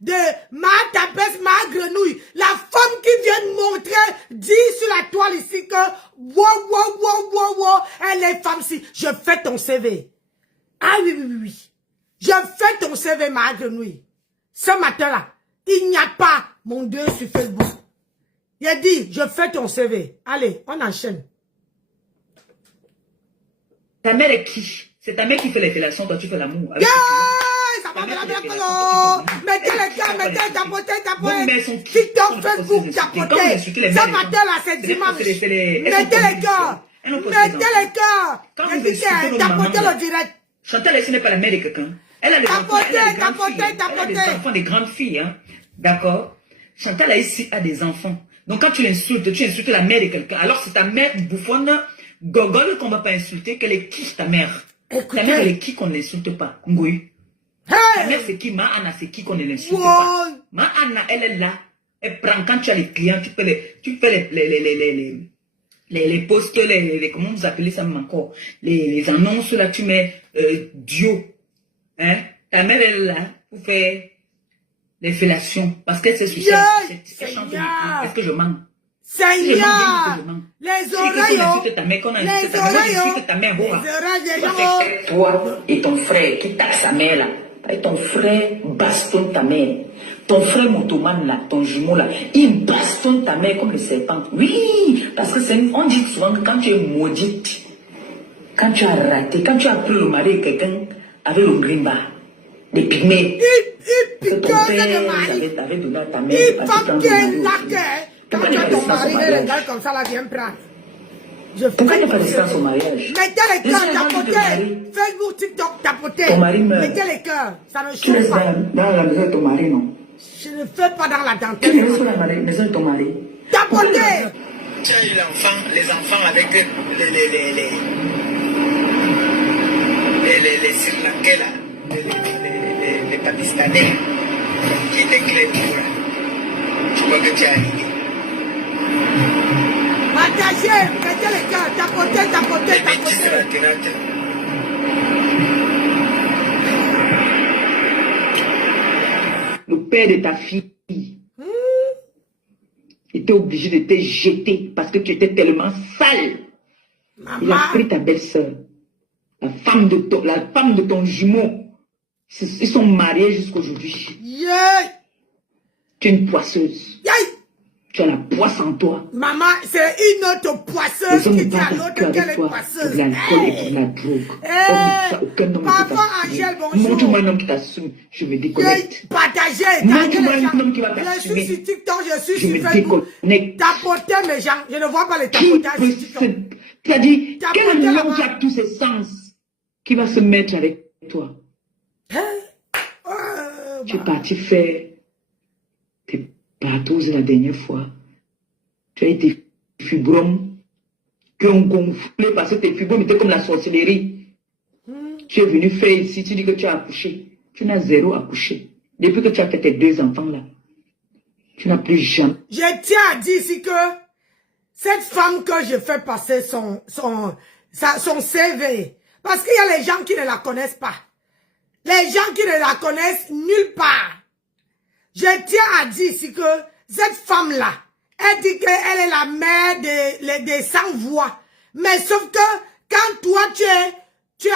de ma tempête, ma grenouille. La femme qui vient de montrer, dit sur la toile ici que, wow, elle est femme-ci. Je fais ton CV. Ah oui. Je fais ton CV, ma grenouille. Ce matin-là, il n'y a pas mon 2 sur Facebook. Il a dit, je fais ton CV. Allez, on enchaîne. Ta mère est qui? C'est ta mère qui fait les fellations, toi tu fais l'amour. Yeah, ça va me la mettre. Mettez les gars, mettez, tapoter. TikTok, Facebook, tapoter. Ce matin-là, c'est dimanche. Mettez les gars. Mettez les gars. Je dis que tapoter le direct. Chantal, elle, ce n'est pas la mère de quelqu'un. Elle a des enfants, elle a des enfants, des grandes filles, hein. D'accord? Chantal ici a des enfants. Donc quand tu insultes la mère de quelqu'un. Alors c'est ta mère bouffonne, gogole qu'on ne va pas insulter. Qu'elle est qui ta mère? Écoutez. Ta mère elle est qui qu'on n'insulte pas? Ngoui. Hey. Ta mère c'est qui? Ma Anna c'est qui qu'on ne l'insulte pas? Ma Anna elle est là. Elle prend quand tu as les clients, tu fais les posts, comment vous appelez ça même encore? Les annonces là, tu mets duo. Hein? Ta mère est là pour faire les fellations. Parce qu'elle s'est suicidée. Elle chante. Est-ce que je mens? Seigneur, les oreilles, toi et ton frère qui taxe sa mère là, et ton frère bastonne ta mère. Ton frère Motoman là, ton jumeau là, il bastonne ta mère comme le serpent. Oui, parce que on dit souvent que quand tu es maudite, quand tu as raté, quand tu as pris le mari de quelqu'un avec le grimba, des pygmées, que ton père t'avait donné à ta mère, parce que quand tu as ton mari et les gars comme ça, là, viens prendre. Je fais pourquoi tu n'as pas résistance au mariage? mettez les cœurs, tapotez. Facebook, TikTok, tapotez. Ton mari meurt. Mettez les cœurs, ça ne Tu change restes pas. dans la maison de ton mari, non? Je ne fais pas dans la Tu dentelle. restes dans la maison de ton mari. Tapotez. Tu as eu les enfants avec les Sri Lankais là, les Pakistanais, qui étaient clairs pour là. Je vois que tu as arrivé. Partagez, mettez les cœurs, tapotez, tapotez, Les bêtises tapotez. latérales. Le père de ta fille était obligé de te jeter parce que tu étais tellement sale. Il a Maman, pris ta belle-sœur, la femme de ton jumeau. Ils sont mariés jusqu'aujourd'hui. yeah. Tu es une poisseuse. Yeah. Tu as la poisse en toi. Maman, c'est une autre poisseuse Les hommes qui ne dit à parlent l'autre que qu'elle avec est toi poisseuse. pour de l'alcool et pour de la drogue. Hey. Aucun homme ne peut Parfois, t'assumer. Angèle, bonjour. Montre-moi un homme qui t'assume. Je me déconnecte. Partagez, Moi, taguez tu vois les un homme qui gens. va Je t'assumer. suis sur TikTok, je suis Je sur me Facebook. déconnecte. Tapotez mes gens. Je ne vois pas les Qui tapotages peut sur TikTok. tu as dit, T'as quel porté homme là-bas. qui a tous ses sens qui va se mettre avec toi? Tu es parti faire tes partous la dernière fois. Tu as été fibromes qui ont gonflé parce que tes fibromes étaient comme la sorcellerie. Tu es venu faire ici, tu dis que tu as accouché. Tu n'as zéro accouché. Depuis que tu as fait tes 2 enfants là, tu n'as plus jamais. Je tiens à dire ici que cette femme que je fais passer son CV, parce qu'il y a les gens qui ne la connaissent pas. Les gens qui ne la connaissent nulle part. Je tiens à dire ici que cette femme-là, elle dit qu'elle est la mère des sans-voix. Mais sauf que quand toi tu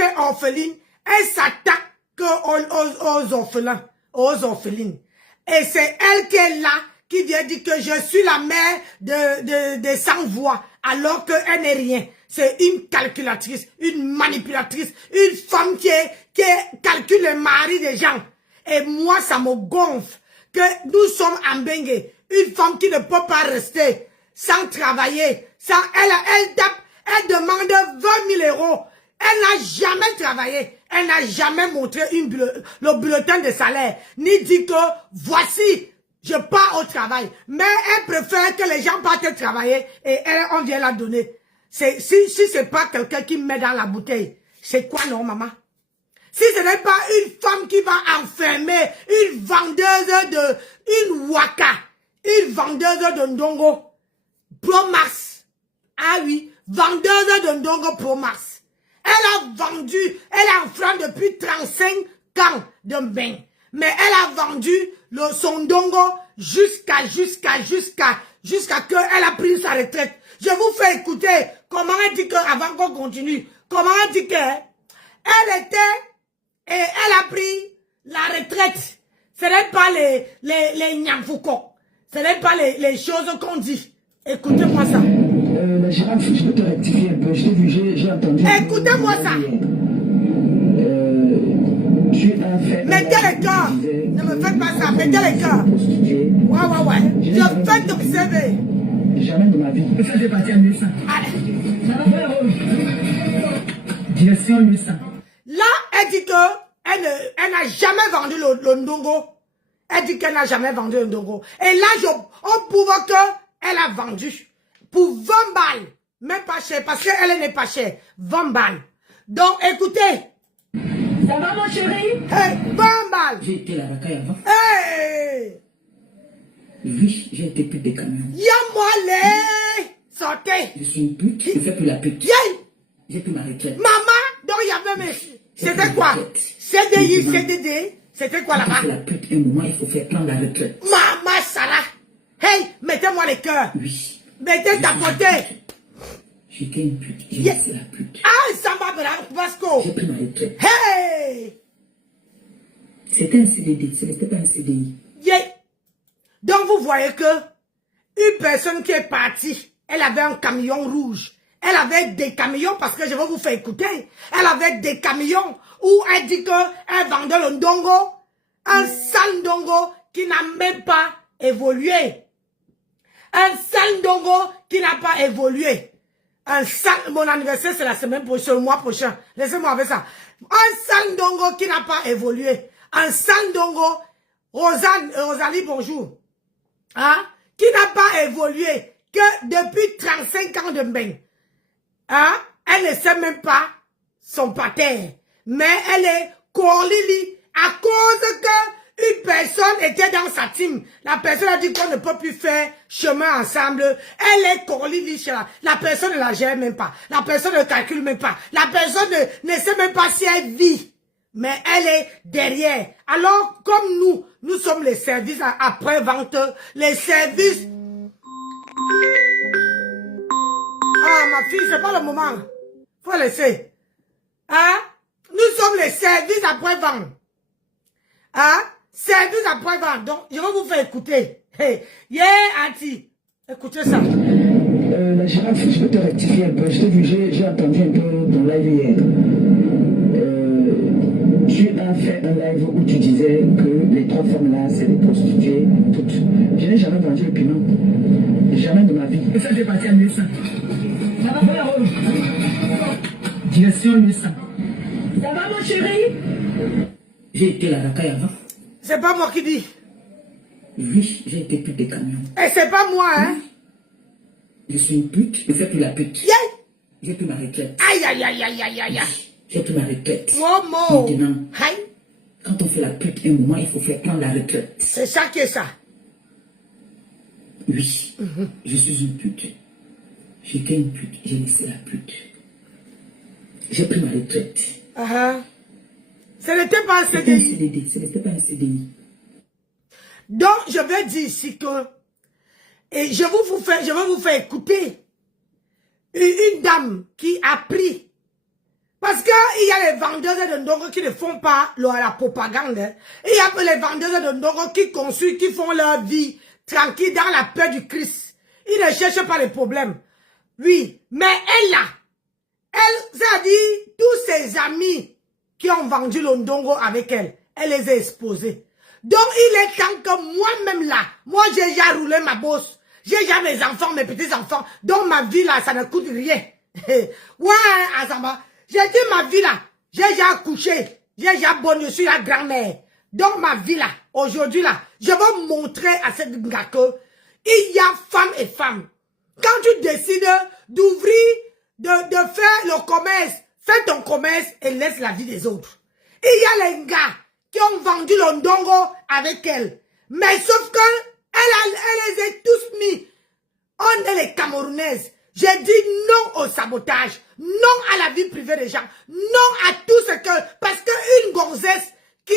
es orpheline, elle s'attaque aux orphelins, aux orphelines. Et c'est elle qui est là, qui vient dire que je suis la mère des sans-voix, alors qu'elle n'est rien. C'est une calculatrice, une manipulatrice, une femme qui calcule le mari des gens. Et moi, ça me gonfle que nous sommes en Bengue. Une femme qui ne peut pas rester sans travailler. Elle demande 20 000 euros. Elle n'a jamais travaillé. Elle n'a jamais montré le bulletin de salaire. Ni dit que voici, je pars au travail. Mais elle préfère que les gens partent travailler et on vient la donner. Si c'est pas quelqu'un qui met dans la bouteille, c'est quoi non, maman? Si ce n'est pas une femme qui va enfermer une vendeuse une waka, une vendeuse de Ndongo Pro Max. Ah oui, vendeuse de Ndongo Pro Max. Elle a vendu, elle est en France depuis 35 ans de bain. Mais elle a vendu son Ndongo jusqu'à qu'elle a pris sa retraite. Je vous fais écouter comment elle dit que, avant qu'on continue, comment elle dit que elle était et elle a pris la retraite. Ce n'est pas les Nyamfouko. Ce n'est pas les choses qu'on dit. Écoutez-moi ça. La girafe, je peux te rectifier un peu. Je t'ai vu, j'ai entendu. Écoutez-moi ça. Tu as fait. Mettez les cœurs. Ne me faites pas ça. Mettez les cœurs. Ouais. Je fais t'observer. Jamais de ma vie. Ça fait partie à 1100. Direction 1100. Là, elle dit que elle n'a jamais vendu le Ndongo. Elle dit qu'elle n'a jamais vendu le Ndongo. Et là, on prouve qu'elle a vendu pour 20 balles. Même pas cher, parce qu'elle n'est pas chère. 20 balles. Donc, écoutez. Ça va, mon chéri? Hey, 20 balles. J'ai été la racaille avant. Hey. Oui, j'ai été pute des camions. Y'a-moi les. Sortez. Je suis une pute, je fais plus la pute. Yay. J'ai pris ma retraite. Maman, donc il y avait mes... C'était quoi? CDI, CDD? C'était quoi là-bas? La pute, un moment, il faut faire prendre la retraite. Maman Sarah. Hey, mettez-moi les cœurs. Oui. Mettez ta côté. J'étais une pute. J'ai laissé la pute. Ah, ça va, Vasco. J'ai pris ma retraite. Hey! C'était un CDD, ce n'était pas un CDI. Yeah. Donc vous voyez que une personne qui est partie, elle avait un camion rouge. Elle avait des camions, parce que je vais vous faire écouter. Elle avait des camions où elle dit qu'elle vendait le ndongo. Un sale ndongo qui n'a même pas évolué. Un sale ndongo qui n'a pas évolué. Un sale, mon anniversaire c'est la semaine prochaine, le mois prochain. Laissez-moi avec ça. Un sale ndongo qui n'a pas évolué. Un sale ndongo, Rosalie, bonjour. Hein? Qui n'a pas évolué que depuis 35 ans de bain. Hein? Elle ne sait même pas son pater. Mais elle est Corlili à cause que une personne était dans sa team. La personne a dit qu'on ne peut plus faire chemin ensemble. Elle est Corlili chez la personne ne la gère même pas. La personne ne calcule même pas. La personne ne sait même pas si elle vit. Mais elle est derrière. Alors, comme nous sommes les services après-vente, les services... Ah, ma fille, c'est pas le moment. Faut laisser. Hein? Nous sommes les services après-vente. Hein? Services après-vente. Donc, je vais vous faire écouter. Hey, yeah, Auntie. Écoutez ça. La girafe, je peux te rectifier un peu. Je t'ai vu, j'ai entendu un peu ton live hier. Tu as fait un live où tu disais que les 3 femmes là, c'est des prostituées, toutes. Je n'ai jamais vendu le piment. Jamais de ma vie. Et ça, j'ai parti à 1100. Direction 1100. Ça va, mon chéri? J'ai été la racaille avant. C'est pas moi qui dis. Oui, j'ai été pute des camions. Et c'est pas moi, hein? Je suis une pute, je fais plus la pute. Yeah. J'ai pris ma retraite. Aïe, aïe, aïe, aïe, aïe, aïe. J'ai pris ma retraite. Momo. Maintenant, Aïe. quand on fait la pute, un moment, il faut faire prendre la retraite. C'est ça qui est ça. Oui, je suis une pute. J'étais une pute, j'ai laissé la pute. J'ai pris ma retraite. Ce n'était pas un C'était un CDI. CDD, ce n'était pas un CDI. Donc, je vais dire ici que... Et je vais vous faire écouter une dame qui a pris. Parce qu'il y a les vendeuses de ndongo qui ne font pas la propagande. Et il y a les vendeuses de ndongo qui consultent, qui font leur vie tranquille dans la paix du Christ. Ils ne cherchent pas les problèmes. Oui, mais elle, ça dit, tous ses amis qui ont vendu le ndongo avec elle, elle les a exposés. Donc, il est temps que moi-même là, moi j'ai déjà roulé ma bosse. J'ai déjà mes enfants, mes petits-enfants. Donc, ma vie là, ça ne coûte rien. Ouais, Azamba. J'ai dit ma vie là, j'ai déjà accouché. J'ai déjà bonne, je suis la grand-mère. Donc, ma vie là, aujourd'hui là, je vais montrer à cette gars que il y a femmes et femmes. Quand tu décides d'ouvrir, de faire le commerce, fais ton commerce et laisse la vie des autres. Il y a les gars qui ont vendu le ndongo avec elle. Mais sauf que elle les a tous mis. On est les Camerounaises. J'ai dit non au sabotage, non à la vie privée des gens, non à tout ce que... Parce qu'une gonzesse qui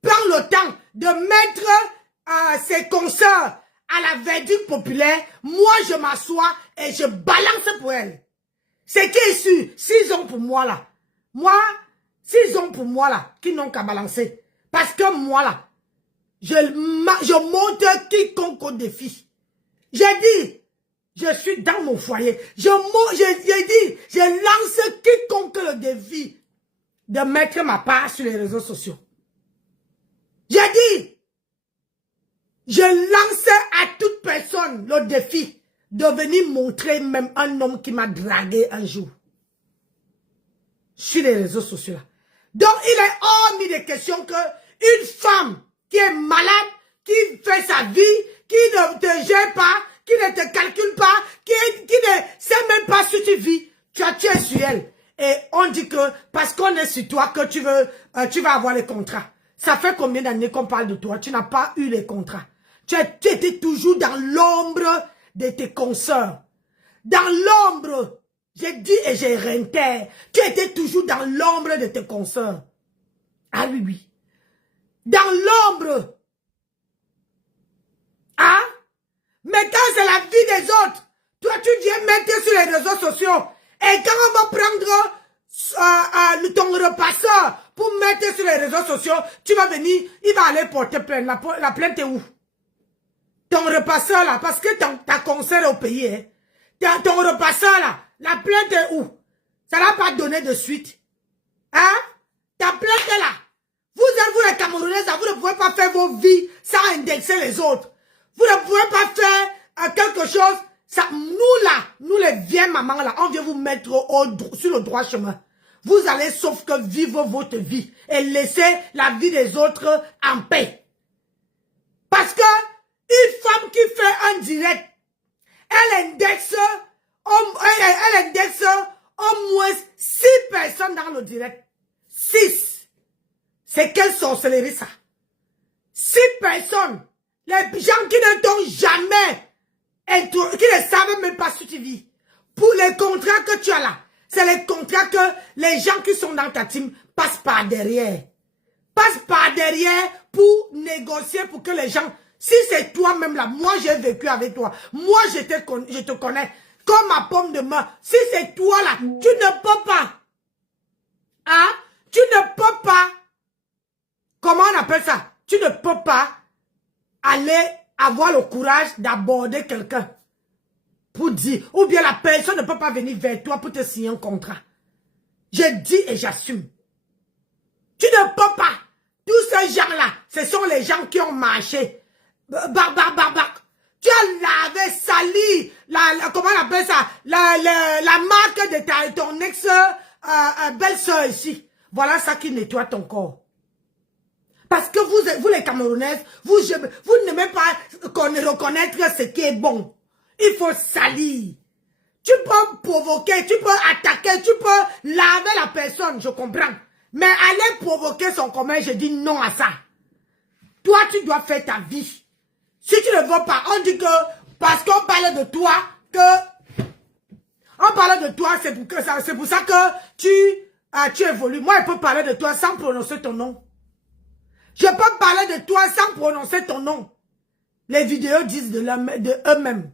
prend le temps de mettre ses consoeurs à la verdure populaire, moi je m'assois et je balance pour elle. C'est qui est sûr, 6 ans pour moi là. Moi, 6 ans pour moi là, qui n'ont qu'à balancer. Parce que moi là, je monte quiconque au défi. J'ai dit, je suis dans mon foyer. J'ai dit, je lance quiconque le défi de mettre ma part sur les réseaux sociaux. J'ai dit, je lance à toute personne le défi de venir montrer même un homme qui m'a dragué un jour. Sur les réseaux sociaux là. Donc, il est hors mis de question que une femme qui est malade, qui fait sa vie, qui ne te gère pas, qui ne te calcule pas, qui ne sait même pas si tu vis, tu as tué sur elle. Et on dit que parce qu'on est sur toi que tu vas avoir les contrats. Ça fait combien d'années qu'on parle de toi? Tu n'as pas eu les contrats. Tu étais toujours dans l'ombre de tes consoeurs. Dans l'ombre. J'ai dit et j'ai réitéré. Tu étais toujours dans l'ombre de tes consoeurs. Ah oui, oui. Dans l'ombre. Hein? Mais quand c'est la vie des autres, toi tu viens mettre sur les réseaux sociaux. Et quand on va prendre ton repasseur pour mettre sur les réseaux sociaux, tu vas venir, il va aller porter plainte. La plainte est où? Ton repasseur là, parce que ta concert est au pays. Hein? Ton repasseur là, la plainte est où? Ça n'a pas donné de suite. Hein? Ta plainte est là. Vous les Camerounais, vous ne pouvez pas faire vos vies sans indexer les autres. Vous ne pouvez pas faire quelque chose. Ça, nous là, nous les vieilles mamans là, on vient vous mettre sur le droit chemin. Vous allez sauf que vivre votre vie et laisser la vie des autres en paix. Parce que une femme qui fait un direct, elle indexe au moins 6 personnes dans le direct. 6. C'est quelle sorcellerie ça? 6 personnes. Les gens qui ne t'ont jamais, qui ne savent même pas si tu vis. Pour les contrats que tu as là, c'est les contrats que les gens qui sont dans ta team passent par derrière. Passent par derrière pour négocier pour que les gens... Si c'est toi-même là, moi j'ai vécu avec toi. Moi je te connais comme ma pomme de main. Si c'est toi là, tu ne peux pas. Hein? Tu ne peux pas. Comment on appelle ça? Tu ne peux pas aller avoir le courage d'aborder quelqu'un pour dire, ou bien la personne ne peut pas venir vers toi pour te signer un contrat. Je dis et j'assume. Tu ne peux pas. Tous ces gens-là, ce sont les gens qui ont marché. Tu as lavé, sali, comment on appelle ça? La marque de ton ex-belle-sœur ici. Voilà ça qui nettoie ton corps. Parce que vous les Camerounaises, vous n'aimez pas reconnaître ce qui est bon. Il faut salir. Tu peux provoquer, tu peux attaquer, tu peux laver la personne, je comprends. Mais aller provoquer son commun, je dis non à ça. Toi, tu dois faire ta vie. Si tu ne veux pas, on dit que, parce qu'on parle de toi, on parle de toi, c'est pour ça que tu évolues. Moi, je peux parler de toi sans prononcer ton nom. Je peux parler de toi sans prononcer ton nom. Les vidéos disent de eux-mêmes.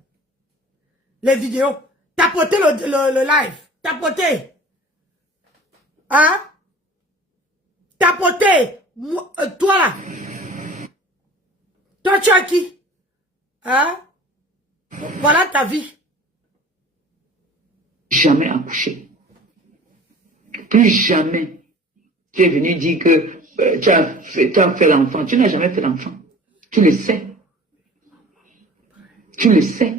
Les vidéos. Tapotez le live. Tapotez. Hein? Tapotez. Toi là. Toi, tu as qui? Hein? Voilà ta vie. Jamais accouché. Plus jamais. Tu es venu dire que tu as fait l'enfant. Tu n'as jamais fait l'enfant. Tu le sais. Tu le sais.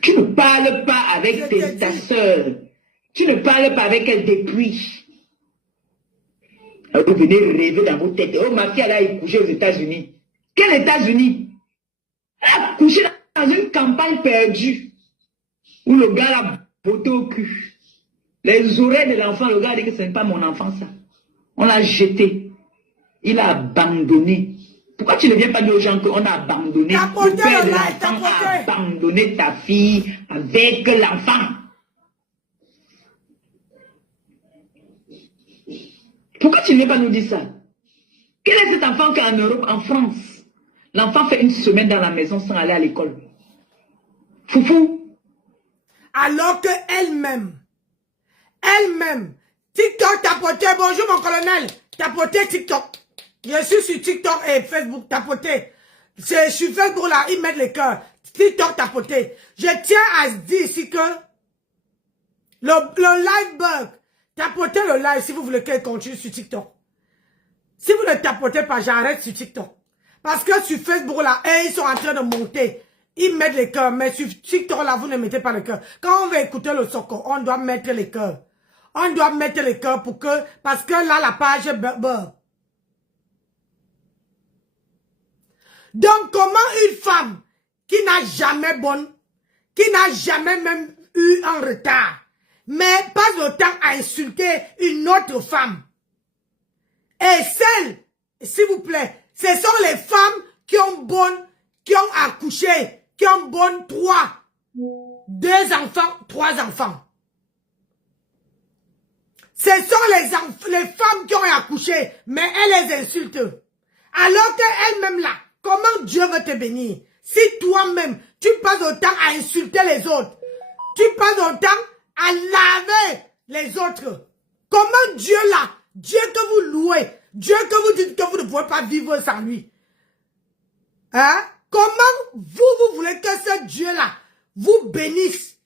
Tu ne parles pas avec ta soeur. Tu ne parles pas avec elle depuis. Vous venez rêver dans vos têtes. Oh, ma fille, elle a couché aux États-Unis. Quels États-Unis? Elle a couché dans une campagne perdue. Où le gars l'a botté au cul. Les oreilles de l'enfant, le gars a dit que ce n'est pas mon enfant, ça. On l'a jeté. Il a abandonné. Pourquoi tu ne viens pas dire aux gens qu'on a abandonné? Le père de l'enfant a abandonné ta fille avec l'enfant. Pourquoi tu ne viens pas nous dire ça? Quel est cet enfant qui est en Europe, en France? L'enfant fait une semaine dans la maison sans aller à l'école. Foufou. Alors que elle-même, TikTok tapoté, bonjour mon colonel, tapoté TikTok. Je suis sur TikTok et Facebook tapoté. Je suis Facebook là, ils mettent les cœurs. TikTok tapoté. Je tiens à dire ici que le live bug, tapotez le live si vous voulez qu'elle continue sur TikTok. Si vous ne tapotez pas, j'arrête sur TikTok. Parce que sur Facebook là, ils sont en train de monter. Ils mettent les cœurs, mais sur TikTok là, vous ne mettez pas les cœurs. Quand on veut écouter le soko, on doit mettre les cœurs. On doit mettre les cœurs pour que, parce que là, la page est bug. Donc, comment une femme qui n'a jamais qui n'a jamais même eu un retard, mais passe le temps à insulter une autre femme. Et celle, s'il vous plaît, ce sont les femmes qui ont accouché, qui ont 2 enfants, 3 enfants. Ce sont les femmes qui ont accouché, mais elle les insulte. Alors qu'elle-même là, comment Dieu veut te bénir? Si toi-même, tu passes autant à insulter les autres, tu passes autant à laver les autres. Comment Dieu là, Dieu que vous louez, Dieu que vous dites que vous ne pouvez pas vivre sans lui. Hein? Comment vous voulez que ce Dieu-là vous bénisse?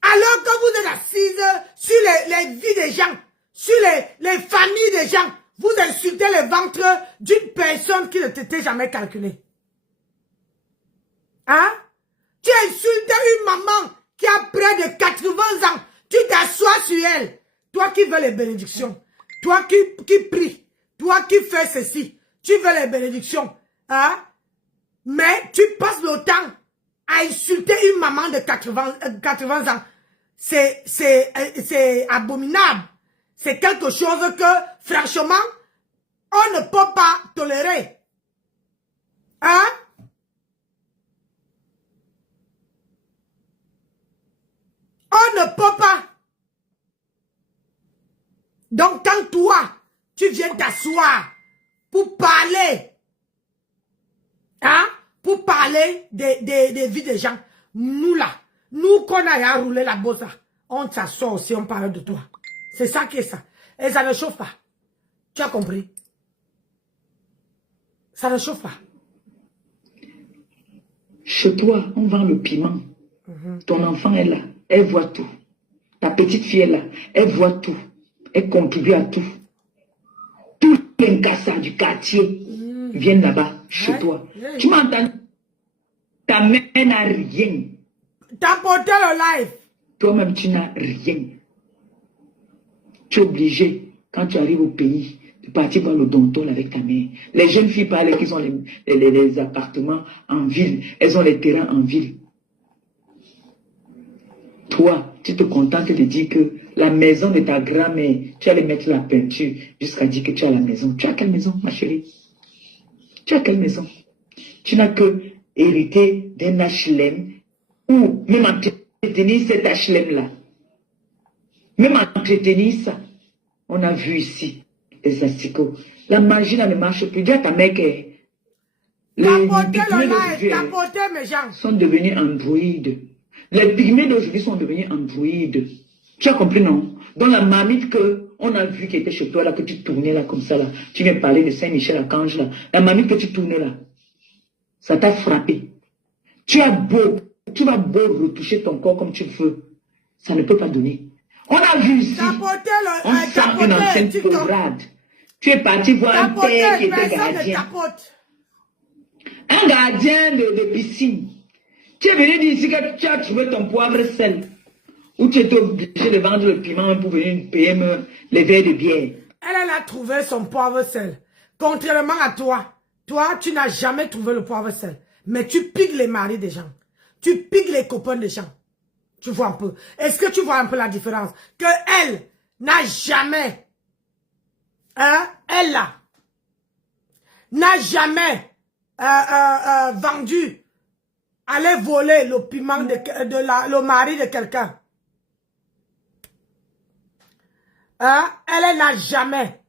Alors que vous êtes assise sur les vies des gens, sur les familles des gens, vous insultez le ventre d'une personne qui ne t'était jamais calculée. Hein? Tu insultes une maman qui a près de 80 ans. Tu t'assois sur elle. Toi qui veux les bénédictions. Toi qui prie. Toi qui fais ceci. Tu veux les bénédictions. Hein? Mais tu passes le temps à insulter une maman de 80 ans. C'est abominable. C'est quelque chose que, franchement, on ne peut pas tolérer. Hein? On ne peut pas. Donc, quand toi, tu viens t'asseoir pour parler, hein, pour parler des vies des gens, nous là, nous qu'on a roulé la bosse, on s'assoit aussi, on parle de toi. C'est ça qui est ça. Et ça ne chauffe pas. Tu as compris? Ça ne chauffe pas. Chez toi, on vend le piment. Ton enfant est là. Elle voit tout. Ta petite fille est là. Elle voit tout. Elle contribue à tout. Tous les cassards du quartier viennent là-bas, chez toi. Tu m'entends? Ta mère n'a rien. T'as porté le live. Toi-même, tu n'as rien. Tu es obligé, quand tu arrives au pays, de partir voir le dontol avec ta mère. Les jeunes filles parlent qu'ils ont les appartements en ville. Elles ont les terrains en ville. Toi, tu te contentes de dire que la maison de ta grand-mère, tu allais mettre la peinture jusqu'à dire que tu as la maison. Tu as quelle maison, ma chérie? Tu as quelle maison? Tu n'as que hérité d'un HLM ou même entretenir cet HLM-là. Même entretenir ça. On a vu ici les asticots. La magie là ne marche plus. Dis à ta mère que les pygmées sont devenus androïdes. Les pygmées d'aujourd'hui sont devenus androïdes. Tu as compris, non? Dans la marmite que on a vu qui était chez toi, là, que tu tournais là, comme ça, là. Tu viens parler de Saint-Michel-Archange, là. La marmite que tu tournes là. Ça t'a frappé. Tu vas beau retoucher ton corps comme tu veux. Ça ne peut pas donner. On a vu ici. On sent une ancienne torade. Tu es parti voir un père qui était gardien. Un gardien de piscine. Tu es venu dire ici que tu as trouvé ton poivre sel. Ou tu étais obligé de vendre le piment pour venir payer les verres de bière. Elle a trouvé son poivre sel. Contrairement à toi. Toi, tu n'as jamais trouvé le poivre sel. Mais tu piques les maris des gens. Tu piques les copains des gens. Tu vois un peu. Est-ce que tu vois un peu la différence? Que elle n'a jamais, elle là, n'a jamais vendu, aller voler le piment le mari de quelqu'un. Elle n'a jamais.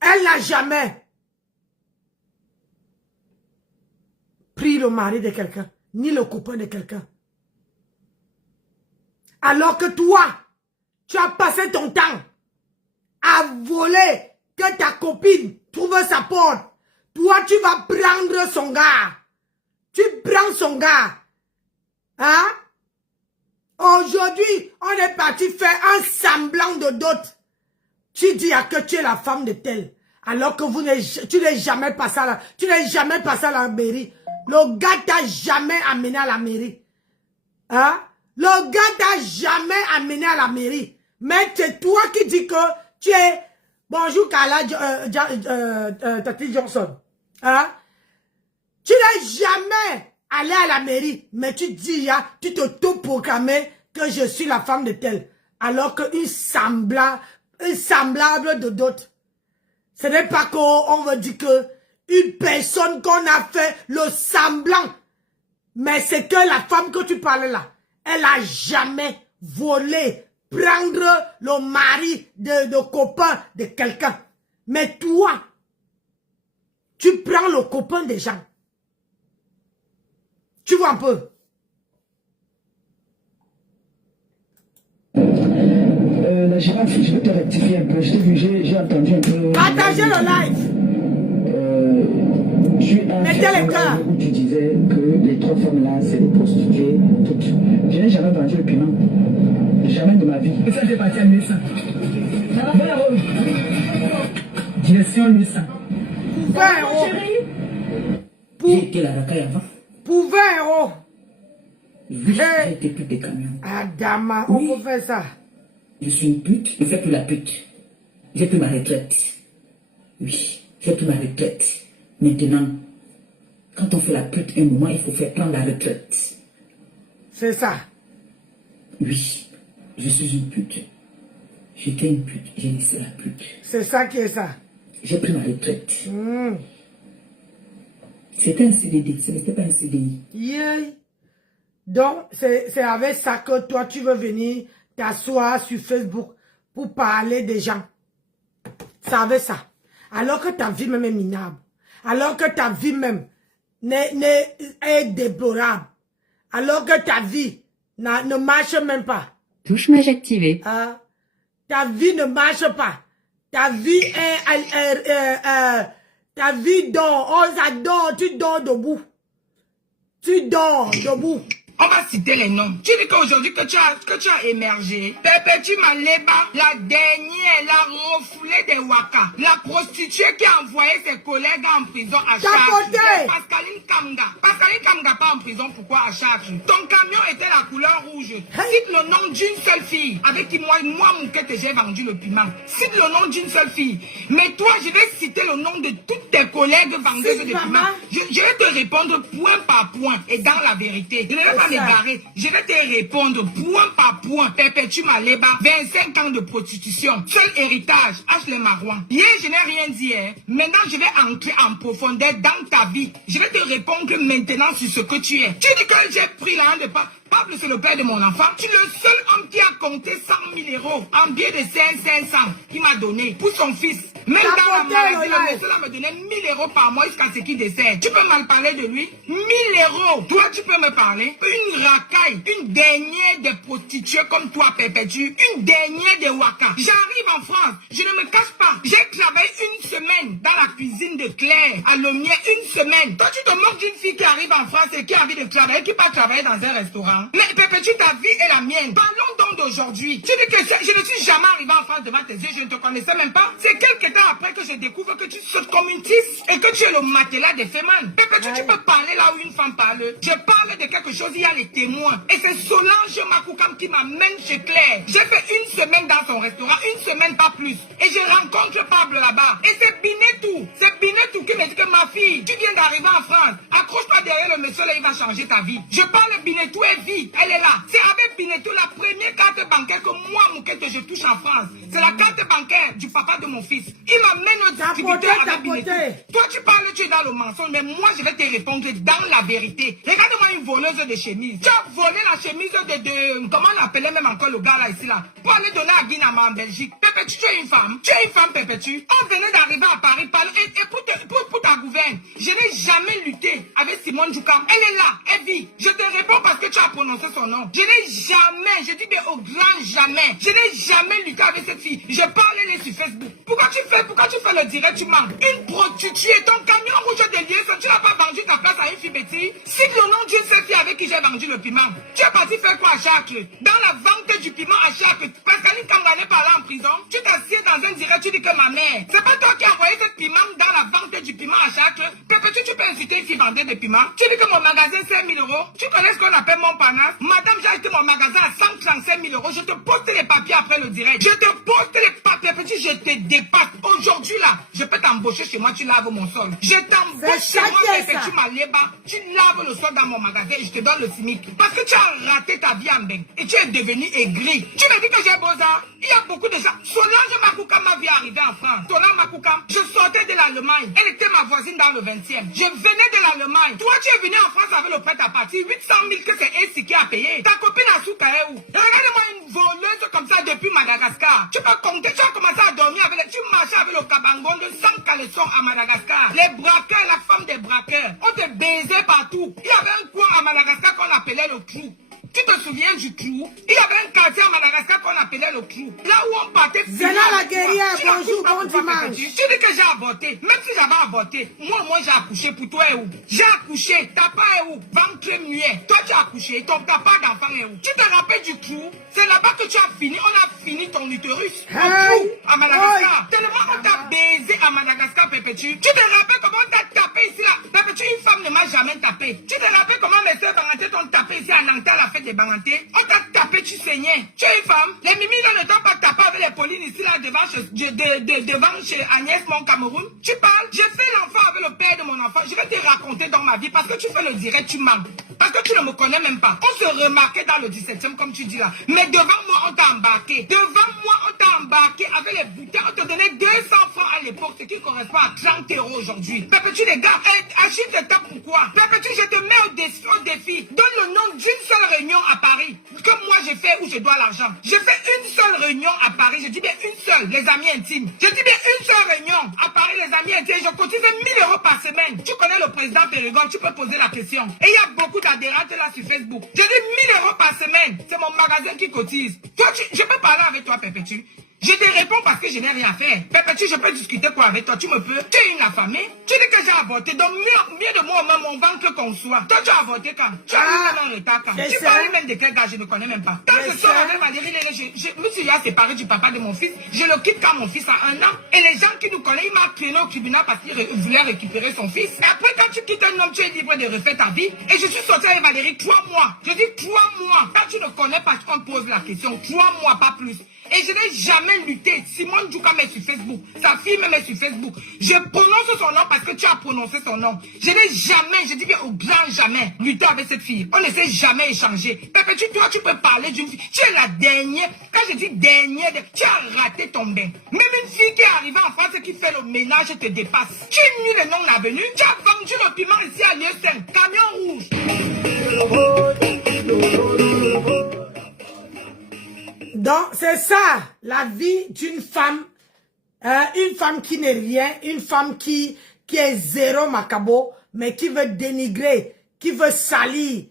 Elle n'a jamais pris le mari de quelqu'un, ni le copain de quelqu'un. Alors que toi, tu as passé ton temps à voler que ta copine trouve sa porte. Toi, tu vas prendre son gars. Tu prends son gars. Hein? Aujourd'hui, on est parti faire un semblant de dot. Tu dis que tu es la femme de tel. Alors que tu n'es jamais passé à la mairie. Le gars t'a jamais amené à la mairie. Hein? Le gars t'a jamais amené à la mairie. Mais c'est toi qui dis que tu es... Bonjour Carla Tati Johnson. Hein? Tu n'es jamais allé à la mairie. Mais tu dis, tu te proclamais que je suis la femme de tel. Alors qu'une semblable de dot. Ce n'est pas qu'on veut dire que une personne qu'on a fait le semblant. Mais c'est que la femme que tu parlais là, elle a jamais volé prendre le mari de copain de quelqu'un. Mais toi, tu prends le copain des gens. Tu vois un peu? La girafe, je vais te rectifier un peu. Je t'ai vu, j'ai entendu un peu. Partagez le live. Mettez les cœurs. Où tu disais que les 3 femmes là, c'est des prostituées, toutes. Je n'ai jamais vendu le piment. Jamais de ma vie. Et ça, j'ai parti à 1100. Direction 1100. Pour 20 euros. J'ai été la racaille avant. Pour 20 euros. Oui, j'ai été pute des camions. Adama, Oui. on peut faire ça. Je suis une pute, je ne fais plus la pute. J'ai pris ma retraite. Oui, j'ai pris ma retraite. Maintenant, quand on fait la pute, un moment, il faut faire prendre la retraite. C'est ça. Oui, je suis une pute. J'étais une pute, j'ai laissé la pute. C'est ça qui est ça. J'ai pris ma retraite. C'était un CDD, ce n'était pas un CDI. Yeah. Donc, c'est avec ça que toi, tu veux venir t'asseoir sur Facebook pour parler des gens. C'est avec ça. Alors que ta vie même est minable. Alors que ta vie même est déplorable. Alors que ta vie ne marche même pas. Touche mage activée. Hein? Ta vie ne marche pas. Ta vie ta vie dort. Oh, ça dort. Tu dors debout. Tu dors debout. On va citer les noms. Tu dis qu'aujourd'hui que tu as émergé. Perpétue Maleba, la dernière, la refoulée des Waka. La prostituée qui a envoyé ses collègues en prison à Chartres. Pascaline Kamga. Pascaline Kamga pas en prison, pourquoi à Chartres? Ton camion était la couleur rouge. Cite le nom d'une seule fille avec qui moi Moukette, j'ai vendu le piment. Cite le nom d'une seule fille. Mais toi, je vais citer le nom de toutes tes collègues vendeuses de piment. Je vais te répondre point par point et dans la vérité. Je ne vais pas m'égarer. Je vais te répondre point par point. Perpétue Maleba, 25 ans de prostitution. Seul héritage, H. Le Marouan. Hier, je n'ai rien dit. Hein. Maintenant, je vais entrer en profondeur dans ta vie. Je vais te répondre maintenant sur ce que tu es. Tu dis que j'ai pris la hand de pas. Pablo, c'est le père de mon enfant. Tu es le seul homme qui a compté 100 000 euros en billet de 500 qu'il m'a donné pour son fils. Même dans la maladie, le monsieur là me donnait 1000 euros par mois jusqu'à ce qu'il décède. Tu peux mal parler de lui? 1000 euros. Toi, tu peux me parler? Une racaille, une dernière des prostituées comme toi, Perpétue, une dernière des Waka. J'arrive en France, je ne me cache pas. J'ai travaillé une semaine dans la cuisine de Claire, à Lomier, une semaine. Toi, tu te moques d'une fille qui arrive en France et qui a envie de travailler, qui part travailler dans un restaurant. Mais Perpétue, ta vie est la mienne. Parlons donc d'aujourd'hui. Tu dis que je ne suis jamais arrivé en France devant tes yeux, je ne te connaissais même pas. C'est quelques temps après que je découvre que tu sautes comme une tisse et que tu es le matelas des femmes. Perpétue, tu peux parler là où une femme parle. Je parle de quelque chose, il y a les témoins. Et c'est Solange Makoukam qui m'amène chez Claire. J'ai fait une semaine dans son restaurant, une semaine pas plus. Et je rencontre Pablo là-bas. Et c'est Binetou. C'est Binetou qui me dit que ma fille, tu viens d'arriver en France. Accroche-toi derrière le monsieur là, il va changer ta vie. Je parle Binetou est vie. Elle est là. C'est avec Binetou la première carte bancaire que moi, Moukette, je touche en France. C'est la carte bancaire du papa de mon fils. Il m'amène au distributeur avec Binetou. Toi, tu parles, tu es dans le mensonge, mais moi, je vais te répondre dans la vérité. Regarde-moi une voleuse de chemise. Tu as volé la chemise de comment on appelait même encore le gars là, ici là, pour aller donner à Guinama en Belgique. Perpétue, tu es une femme. Tu es une femme, Perpétue. On venait d'arriver à Paris, et pour ta gouverne, je n'ai jamais lutté avec Simone Djoukam. Elle est là, elle vit. Je te réponds parce que tu as prononcé son nom. Je n'ai jamais, je dis bien au grand jamais, je n'ai jamais lutté avec cette fille. Je parle elle est sur Facebook. Pourquoi tu fais le direct, tu manques? Une prostituée, ton camion rouge de liaison, tu n'as pas vendu ta place à une fille bêtise. Cite le nom d'une seule fille avec qui j'ai vendu le piment. Tu es parti faire quoi à Chartres? Dans la vente du piment à Chartres, Pascaline Kamga n'est pas là en prison. Tu t'assieds dans un direct, tu dis que ma mère. C'est pas toi qui as envoyé cette piment dans la vente du piment à Chartres. Perpétue, tu peux insulter une fille vendeuse de piment. Tu dis que mon magasin c'est 5 000 euros. Tu connais ce qu'on appelle mon panache? Madame, j'ai acheté mon magasin à 135 000 euros. Je te poste les papiers après le direct. Je te poste les papiers, petit, je te dépasse. Aujourd'hui là, je peux t'embaucher chez moi, tu laves mon sol. Je t'embauche chez moi, Perpétue Maleba, tu laves le sol dans mon magasin et je te donne le SMIC. Parce que tu as raté ta vie en bain et tu es devenu aigri. Tu me dis que j'ai beaux-arts. Il y a beaucoup de gens. Solange Makoukam m'a vu arriver en France. Solange Makoukam, je sortais de l'Allemagne. Elle était ma voisine dans le 20e. Je venais de l'Allemagne. Toi, tu es venu en France avec le prêt à partir. 800 000 que c'est Essie qui a payé. Ta copine a sous où? Regarde-moi une voleuse comme ça depuis Madagascar. Tu peux compter, tu as commencé à dormir avec tu marchais avec le cabangon de 100 caleçons à Madagascar. Les braqueurs, la femme des braqueurs. On te baisait partout. Il y avait un coin à Madagascar qu'on appelait le clou. Tu te souviens du clou? Il y avait un quartier à Madagascar qu'on appelait le clou. Là où on partait... Zéna la guerrière, bonjour, bon dimanche. Tu dis que j'ai avorté. Même si j'avais avorté, moi j'ai accouché. Pour toi est où? J'ai accouché. Ta part est où? Ventre muet. Toi tu as accouché. Ta part d'enfant est où? Tu te rappelles du clou? C'est là-bas que tu as fini. On a fini ton utérus. Au clou, à Madagascar. Tellement on t'a baisé à Madagascar, Pépétu. Tu te rappelles comment on t'a tapé ici là? Pépétu, une femme ne m'a jamais tapé. Tu te rappelles comment mes soeurs Banganté t'ont tapé ici à Nantes à la fête des Banganté? On t'a tapé, tu saignais. Tu es une femme. Les mimi ne t'ont pas tapé avec les Paulines ici là devant chez Agnès, mon Cameroun. Tu parles? J'ai fait l'enfant avec le père de mon enfant. Je vais te raconter dans ma vie parce que tu fais le direct, tu mens. Parce que tu ne me connais même pas. On se remarquait dans le 17e comme tu dis là. Mais devant moi, on t'a embarqué. Devant moi, on t'a embarqué avec les bouteilles. On te donnait 200 francs à l'époque, ce qui correspond à 30 € aujourd'hui. Pépétu, les gars, Achille te tape pourquoi? Pépétu, je te mets au défi. Donne le nom d'une seule réunion à Paris. Que moi j'ai fait où je dois l'argent. J'ai fait une seule réunion à Paris. Je dis bien une seule, les amis intimes. Je dis bien une seule réunion à Paris, les amis intimes. Je cotise 1000 € par semaine. Tu connais le président Périgon, tu peux poser la question. Et il y a beaucoup d'adhérents là sur Facebook. Je dis 1000 € par semaine. C'est mon magasin qui cotise. Toi, je peux parler avec toi, Pépétu. Je te réponds parce que je n'ai rien fait. Pépétu, je peux discuter quoi avec toi? Tu me peux? Tu es une affamée? Tu dis que j'ai avorté. Donc mieux de moi même mon ventre qu'on soit. Toi, tu as avorté quand? Tu as eu un retard quand? Tu parles même de quel gars? Je ne connais même pas. Quand je sors avec Valérie Lélé, je me suis séparé du papa de mon fils. Je le quitte quand mon fils a 1 an. Et les gens qui nous connaissent, il m'a traîné au tribunal parce qu'il voulait récupérer son fils. Et après, quand tu quittes un homme, tu es libre de refaire ta vie. Et je suis sorti avec Valérie 3 mois. Je dis 3 mois. Quand tu ne connais pas, on te pose la question. 3 mois, pas plus. Et je n'ai jamais lutté. Simone Djouka met sur Facebook. Sa fille me met sur Facebook. Je prononce son nom parce que tu as prononcé son nom. Je n'ai jamais, je dis bien au grand jamais, lutté avec cette fille. On ne s'est jamais échangé. Pépétu, toi, tu peux parler d'une fille. Tu es la dernière. Quand je dis dernière, tu as raté ton bain. Même une fille qui est arrivée en France et qui fait le ménage te dépasse. Tu es nu le nom de l'avenue. Tu as vendu le piment ici à Lieu-Saint. Camion rouge. Donc, c'est ça, la vie d'une femme. Une femme qui n'est rien, une femme qui est zéro macabo, mais qui veut dénigrer, qui veut salir.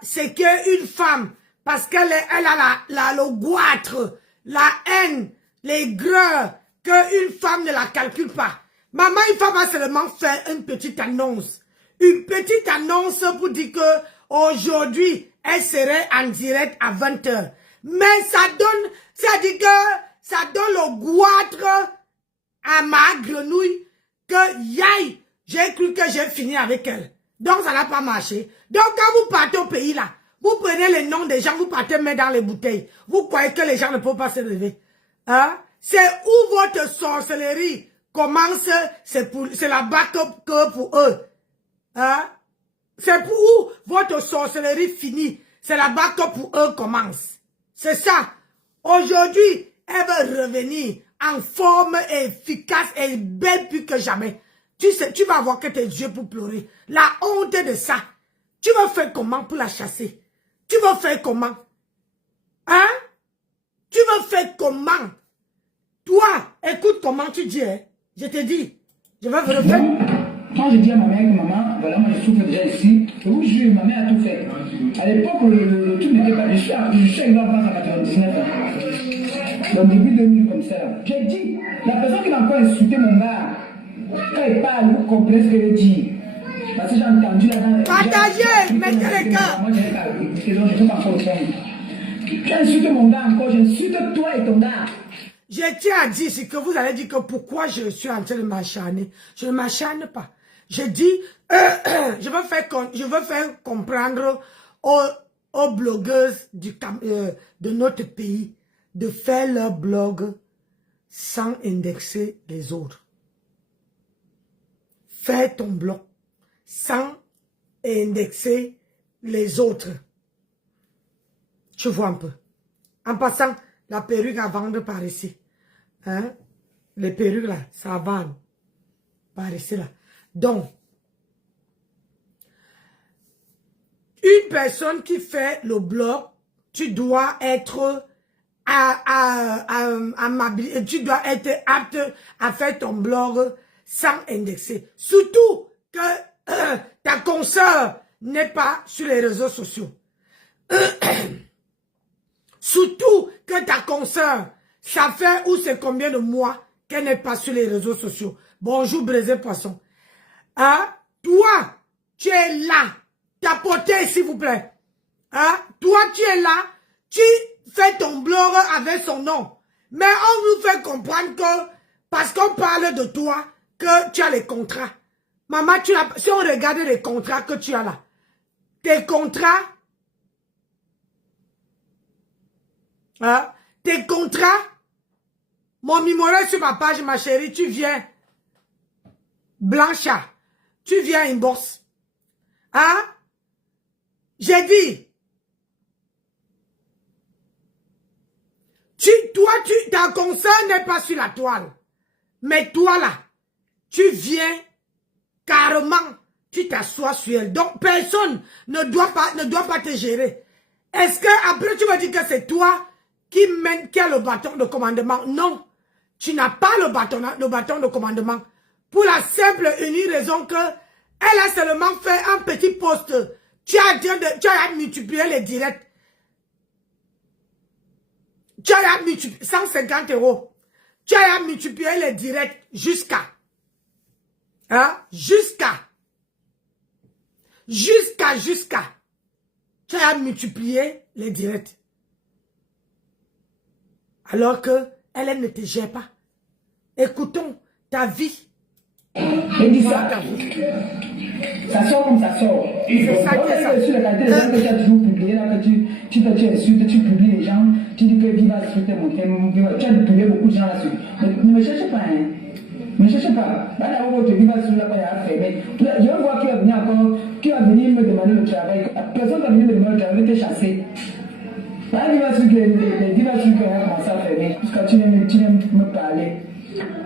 C'est qu'une femme, parce qu'elle a le goitre, la haine, les greurs, qu'une femme ne la calcule pas. Maman, une femme a seulement fait une petite annonce. Une petite annonce pour dire que aujourd'hui, elle serait en direct à 20 h. Mais ça donne, ça dit que ça donne le goitre à ma grenouille que yaï, j'ai cru que j'ai fini avec elle. Donc ça n'a pas marché. Donc quand vous partez au pays là, vous prenez les noms des gens, vous partez mettre dans les bouteilles. Vous croyez que les gens ne peuvent pas se lever. Hein? C'est où votre sorcellerie commence, c'est là-bas que pour eux. Hein? C'est pour où votre sorcellerie finit. C'est là-bas que pour eux commence. C'est ça. Aujourd'hui, elle veut revenir en forme efficace et belle plus que jamais. Tu sais, tu vas avoir que tes yeux pour pleurer. La honte de ça. Tu vas faire comment pour la chasser? Tu vas faire comment? Hein? Tu vas faire comment? Toi, écoute comment tu dis, hein? Je te dis. Je vais vous le faire. Quand je dis à ma mère que maman, voilà, moi je souffre déjà ici, je vous jure, ma mère a tout fait. À l'époque, le truc n'était pas. Je suis arrivé en France en 99 ans. Dans début 2000 comme ça. J'ai dit, la personne qui m'a encore insulté mon gars, quand il parle, vous comprenez ce que je dis. Parce que j'ai entendu là-dedans. Partagez, mettez les gars. Moi, je n'ai pas écouté, donc je ne peux pas faire autrement. J'ai insulté mon gars encore, j'insulte toi et ton gars. Je tiens à dire, c'est que vous allez dire que pourquoi je suis en train de m'acharner. Je ne m'acharne pas. Je dis, je veux faire comprendre aux blogueuses de notre pays de faire leur blog sans indexer les autres. Fais ton blog sans indexer les autres. Tu vois un peu. En passant, la perruque à vendre par ici. Hein? Les perruques là, ça vend par ici là. Donc, une personne qui fait le blog, tu dois être tu dois être apte à faire ton blog sans indexer. Surtout que ta consoeur n'est pas sur les réseaux sociaux. Surtout que ta consoeur, ça fait ou c'est combien de mois qu'elle n'est pas sur les réseaux sociaux. Bonjour, Brésil Poisson. Hein? Toi, tu es là. Tapotez, s'il vous plaît. Hein? Toi, tu es là. Tu fais ton blog avec son nom. Mais on nous fait comprendre que, parce qu'on parle de toi, que tu as les contrats. Maman, si on regarde les contrats que tu as là, tes contrats, hein? Tes contrats, mon numéro sur ma page, ma chérie, tu viens Blancha, tu viens inbox. Hein? J'ai dit, ta consœur n'est pas sur la toile. Mais toi là, tu viens carrément, tu t'assois sur elle. Donc personne ne doit pas te gérer. Est-ce que après tu vas dire que c'est toi qui a le bâton de commandement? Non, tu n'as pas le bâton de commandement. Pour la simple et unique raison que elle a seulement fait un petit poste. Tu as multiplié les directs. Tu as multiplié 150 €. Tu as multiplié les directs jusqu'à. Hein? Jusqu'à. Tu as multiplié les directs. Alors que elle ne te gère pas. Écoutons ta vie. Et dis ça. Ça sort comme ça sort. C'est ça qui est ça. Sur la qualité des gens que tu as toujours publié, là, que tu insultes, tu publies les gens, tu dis que Viva insulter mon thème, tu as publié beaucoup de gens là-dessus. Ne me cherchez pas, hein. Ne me cherchez pas. Là, on va te Viva sur la page à fermer. Je vais voir qui va venir encore, qui va venir me demander le travail. Personne va venir me demander le travail, t'es chassé. Là, Viva sur les Viva sur que on va commencer à fermer, jusqu'à tu viens me parler.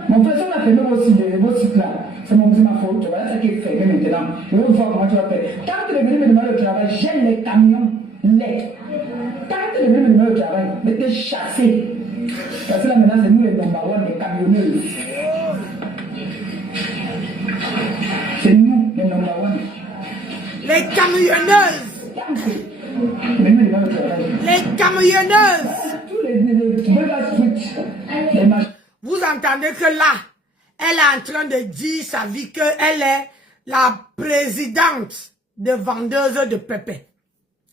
Mon personne a fermé vos sites là. C'est ma faute. Voilà ce qui est fermé maintenant. Je vais voir comment tu vas faire. Quand tu es venu me demander le travail, j'ai les camions laids. Quand tu es venu me demander le travail, je vais te chasser. Parce que là maintenant, c'est nous les number one, les camionneurs. C'est nous les number one. Les camionneuses. Les camionneuses. Tous les vous entendez que là, elle est en train de dire sa vie qu'elle est la présidente de vendeuse de pépé,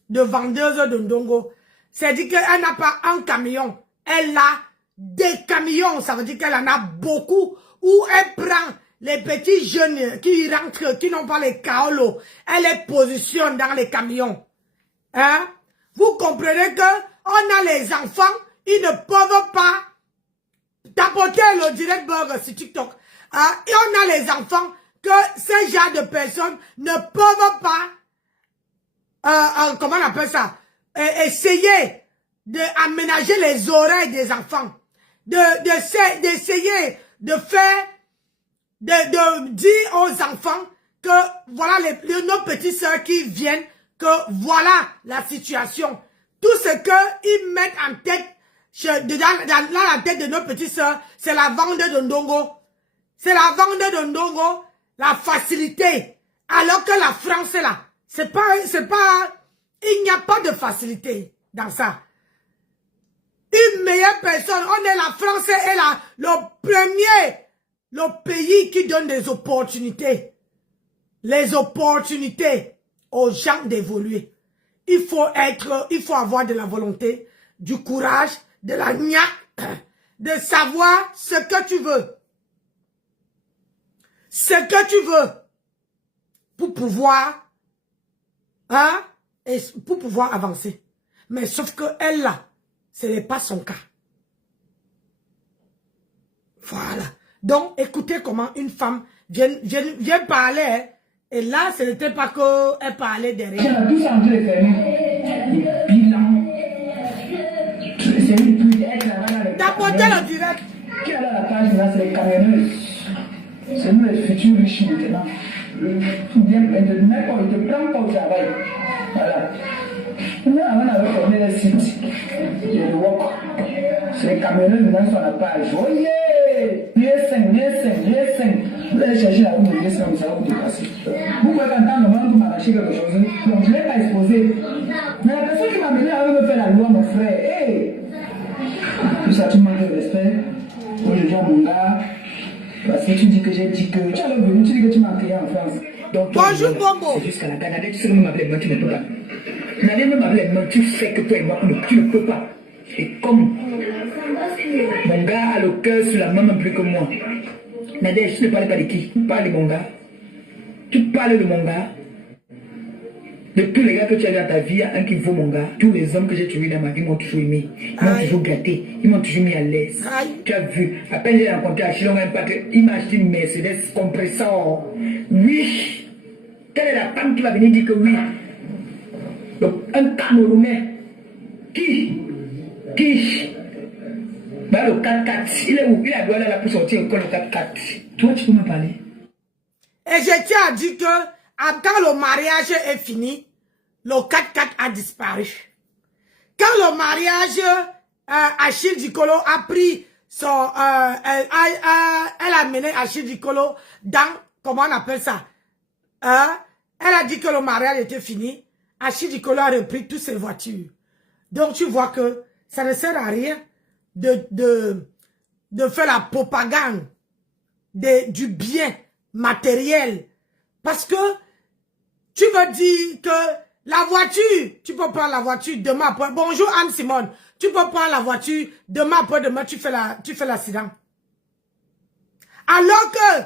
de vendeuse de ndongo. C'est-à-dire qu'elle n'a pas un camion, elle a des camions. Ça veut dire qu'elle en a beaucoup, où elle prend les petits jeunes qui rentrent, qui n'ont pas les kaolos, elle les positionne dans les camions. Hein? Vous comprenez que on a les enfants, ils ne peuvent pas tapoter le direct blog sur TikTok. Et on a les enfants que ces genre de personnes ne peuvent pas, comment on appelle ça, essayer d'aménager les oreilles des enfants, d'essayer de faire, de dire aux enfants que voilà nos petites sœurs qui viennent, que voilà la situation. Tout ce qu'ils mettent en tête, dans la tête de nos petites sœurs, c'est la vente de ndongo. C'est la vente de ndongo, la facilité. Alors que la France, là, c'est pas, il n'y a pas de facilité dans ça. Une meilleure personne, on est la France est le pays qui donne des opportunités. Les opportunités aux gens d'évoluer. Il faut avoir de la volonté, du courage, de la niaque, de savoir ce que tu veux. Ce que tu veux pour pouvoir, et pour pouvoir avancer. Mais sauf que elle là, ce n'est pas son cas. Voilà. Donc, écoutez comment une femme vient parler, hein, et là, ce n'était pas qu'elle parlait derrière. Elle a tout ça en train de faire. Bilan. C'est une pute, elle travaille dans les... Tapoter le direct. Qui est là la page, là, c'est les camionneuses. C'est nous les futurs riches maintenant. Tu viens de mettre, on ne te prend pas au travail. Voilà. Nous, on avait formé le site. Il y a le work. camionneurs maintenant sur la page. Oh yeah! Lieu 5. Vous allez chercher la route de lieu 5, ça va vous dépasser. Vous pouvez entendre le monde m'arracher quelque chose. Donc je ne l'ai pas exposé. Mais la personne qui m'a mené à me faire la loi, mon frère, hey! Tout ça, tu manques de respect. Moi, je dis à mon gars, parce que tu dis que j'ai dit que tu es venu, tu dis que tu m'as crié en France. Donc, bonjour, Bombo. Jusqu'à la Canada, tu sais même m'appeler, moi, tu ne peux pas. Nadé même m'appeler, moi, tu sais que toi et moi, tu ne peux pas. Et comme mon gars a le cœur sur la main plus que moi. Nadé, tu ne parles pas de qui? Tu parles de mon gars. Tu parles de mon gars. De tous les gars que tu as dans ta vie, il y a un qui vaut mon gars. Tous les hommes que j'ai tués dans ma vie m'ont toujours aimé. Ils m'ont toujours gâté. Ils m'ont toujours mis à l'aise. Tu as vu. À peine j'ai rencontré Achillon, il m'a acheté une Mercedes compresseur. Oui. Quelle est la femme qui va venir dire que oui? Donc, un Camerounais. Qui bah, le 4-4. Il est où? Il a doit aller là pour sortir encore le 4-4. Toi, tu peux me parler? Et je tiens à dire que quand le mariage est fini, le 4-4 a disparu. Quand le mariage, Achille Dikolo a pris son... elle a mené Achille Dikolo dans... Comment on appelle ça? Elle a dit que le mariage était fini. Achille Dikolo a repris toutes ses voitures. Donc tu vois que ça ne sert à rien de faire la propagande du bien matériel. Parce que tu veux dire que la voiture, tu peux prendre la voiture demain après. Bonjour Anne-Simone. Tu peux prendre la voiture demain après demain, tu fais l'accident. Alors que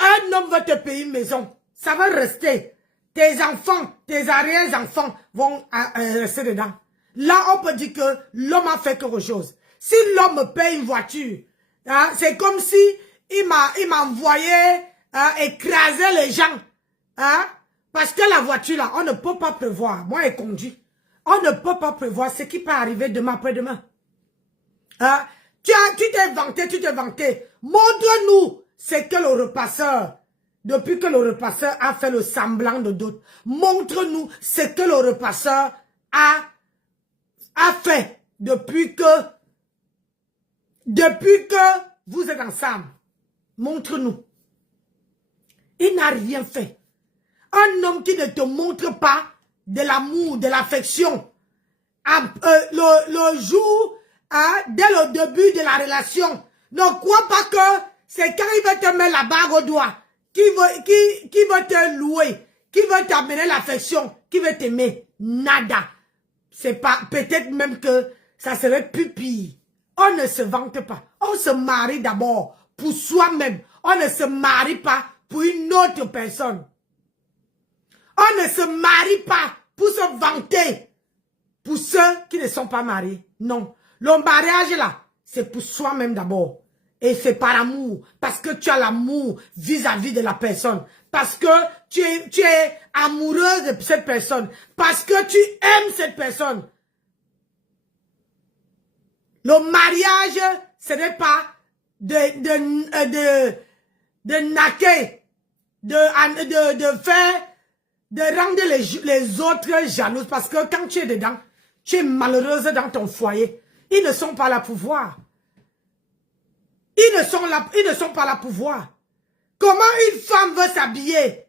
un homme va te payer une maison, ça va rester. Tes enfants, tes arrière-enfants vont rester dedans. Là, on peut dire que l'homme a fait quelque chose. Si l'homme me paye une voiture, hein, c'est comme si il m'a envoyé écraser les gens. Hein? Parce que la voiture là, on ne peut pas prévoir. Moi, elle conduit. On ne peut pas prévoir ce qui peut arriver demain après-demain. Hein? Tu t'es vanté. Montre-nous ce que le repasseur, depuis que le repasseur a fait le semblant de d'autres. Montre-nous ce que le repasseur a fait depuis que vous êtes ensemble. Montre-nous. Il n'a rien fait. Un homme qui ne te montre pas de l'amour, de l'affection, le jour, dès le début de la relation, ne crois pas que c'est quand il va te mettre la bague au doigt, qui veut te louer, qui veut t'amener l'affection, qui veut t'aimer. Nada. C'est pas, peut-être même que ça serait plus pire. On ne se vante pas. On se marie d'abord pour soi-même. On ne se marie pas pour une autre personne. On ne se marie pas pour se vanter pour ceux qui ne sont pas mariés. Non. Le mariage là, c'est pour soi-même d'abord. Et c'est par amour. Parce que tu as l'amour vis-à-vis de la personne. Parce que tu es amoureuse de cette personne. Parce que tu aimes cette personne. Le mariage, ce n'est pas de naquer, de rendre les autres jalouses. Parce que quand tu es dedans, tu es malheureuse dans ton foyer. Ils ne sont pas là pour voir. Ils ne sont pas là pour voir. Comment une femme veut s'habiller?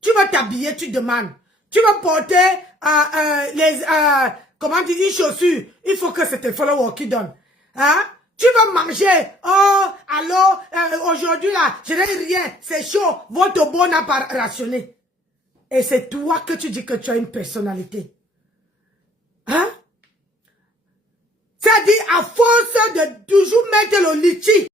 Tu veux t'habiller, tu demandes. Tu veux porter comment dire, une chaussure. Il faut que c'est tes followers qui donnent. Hein? Tu veux manger. Oh, alors, aujourd'hui là, je n'ai rien. C'est chaud. Votre bon n'a pas rationné. Et c'est toi que tu dis que tu as une personnalité. Hein? C'est-à-dire, à force de toujours mettre le litchi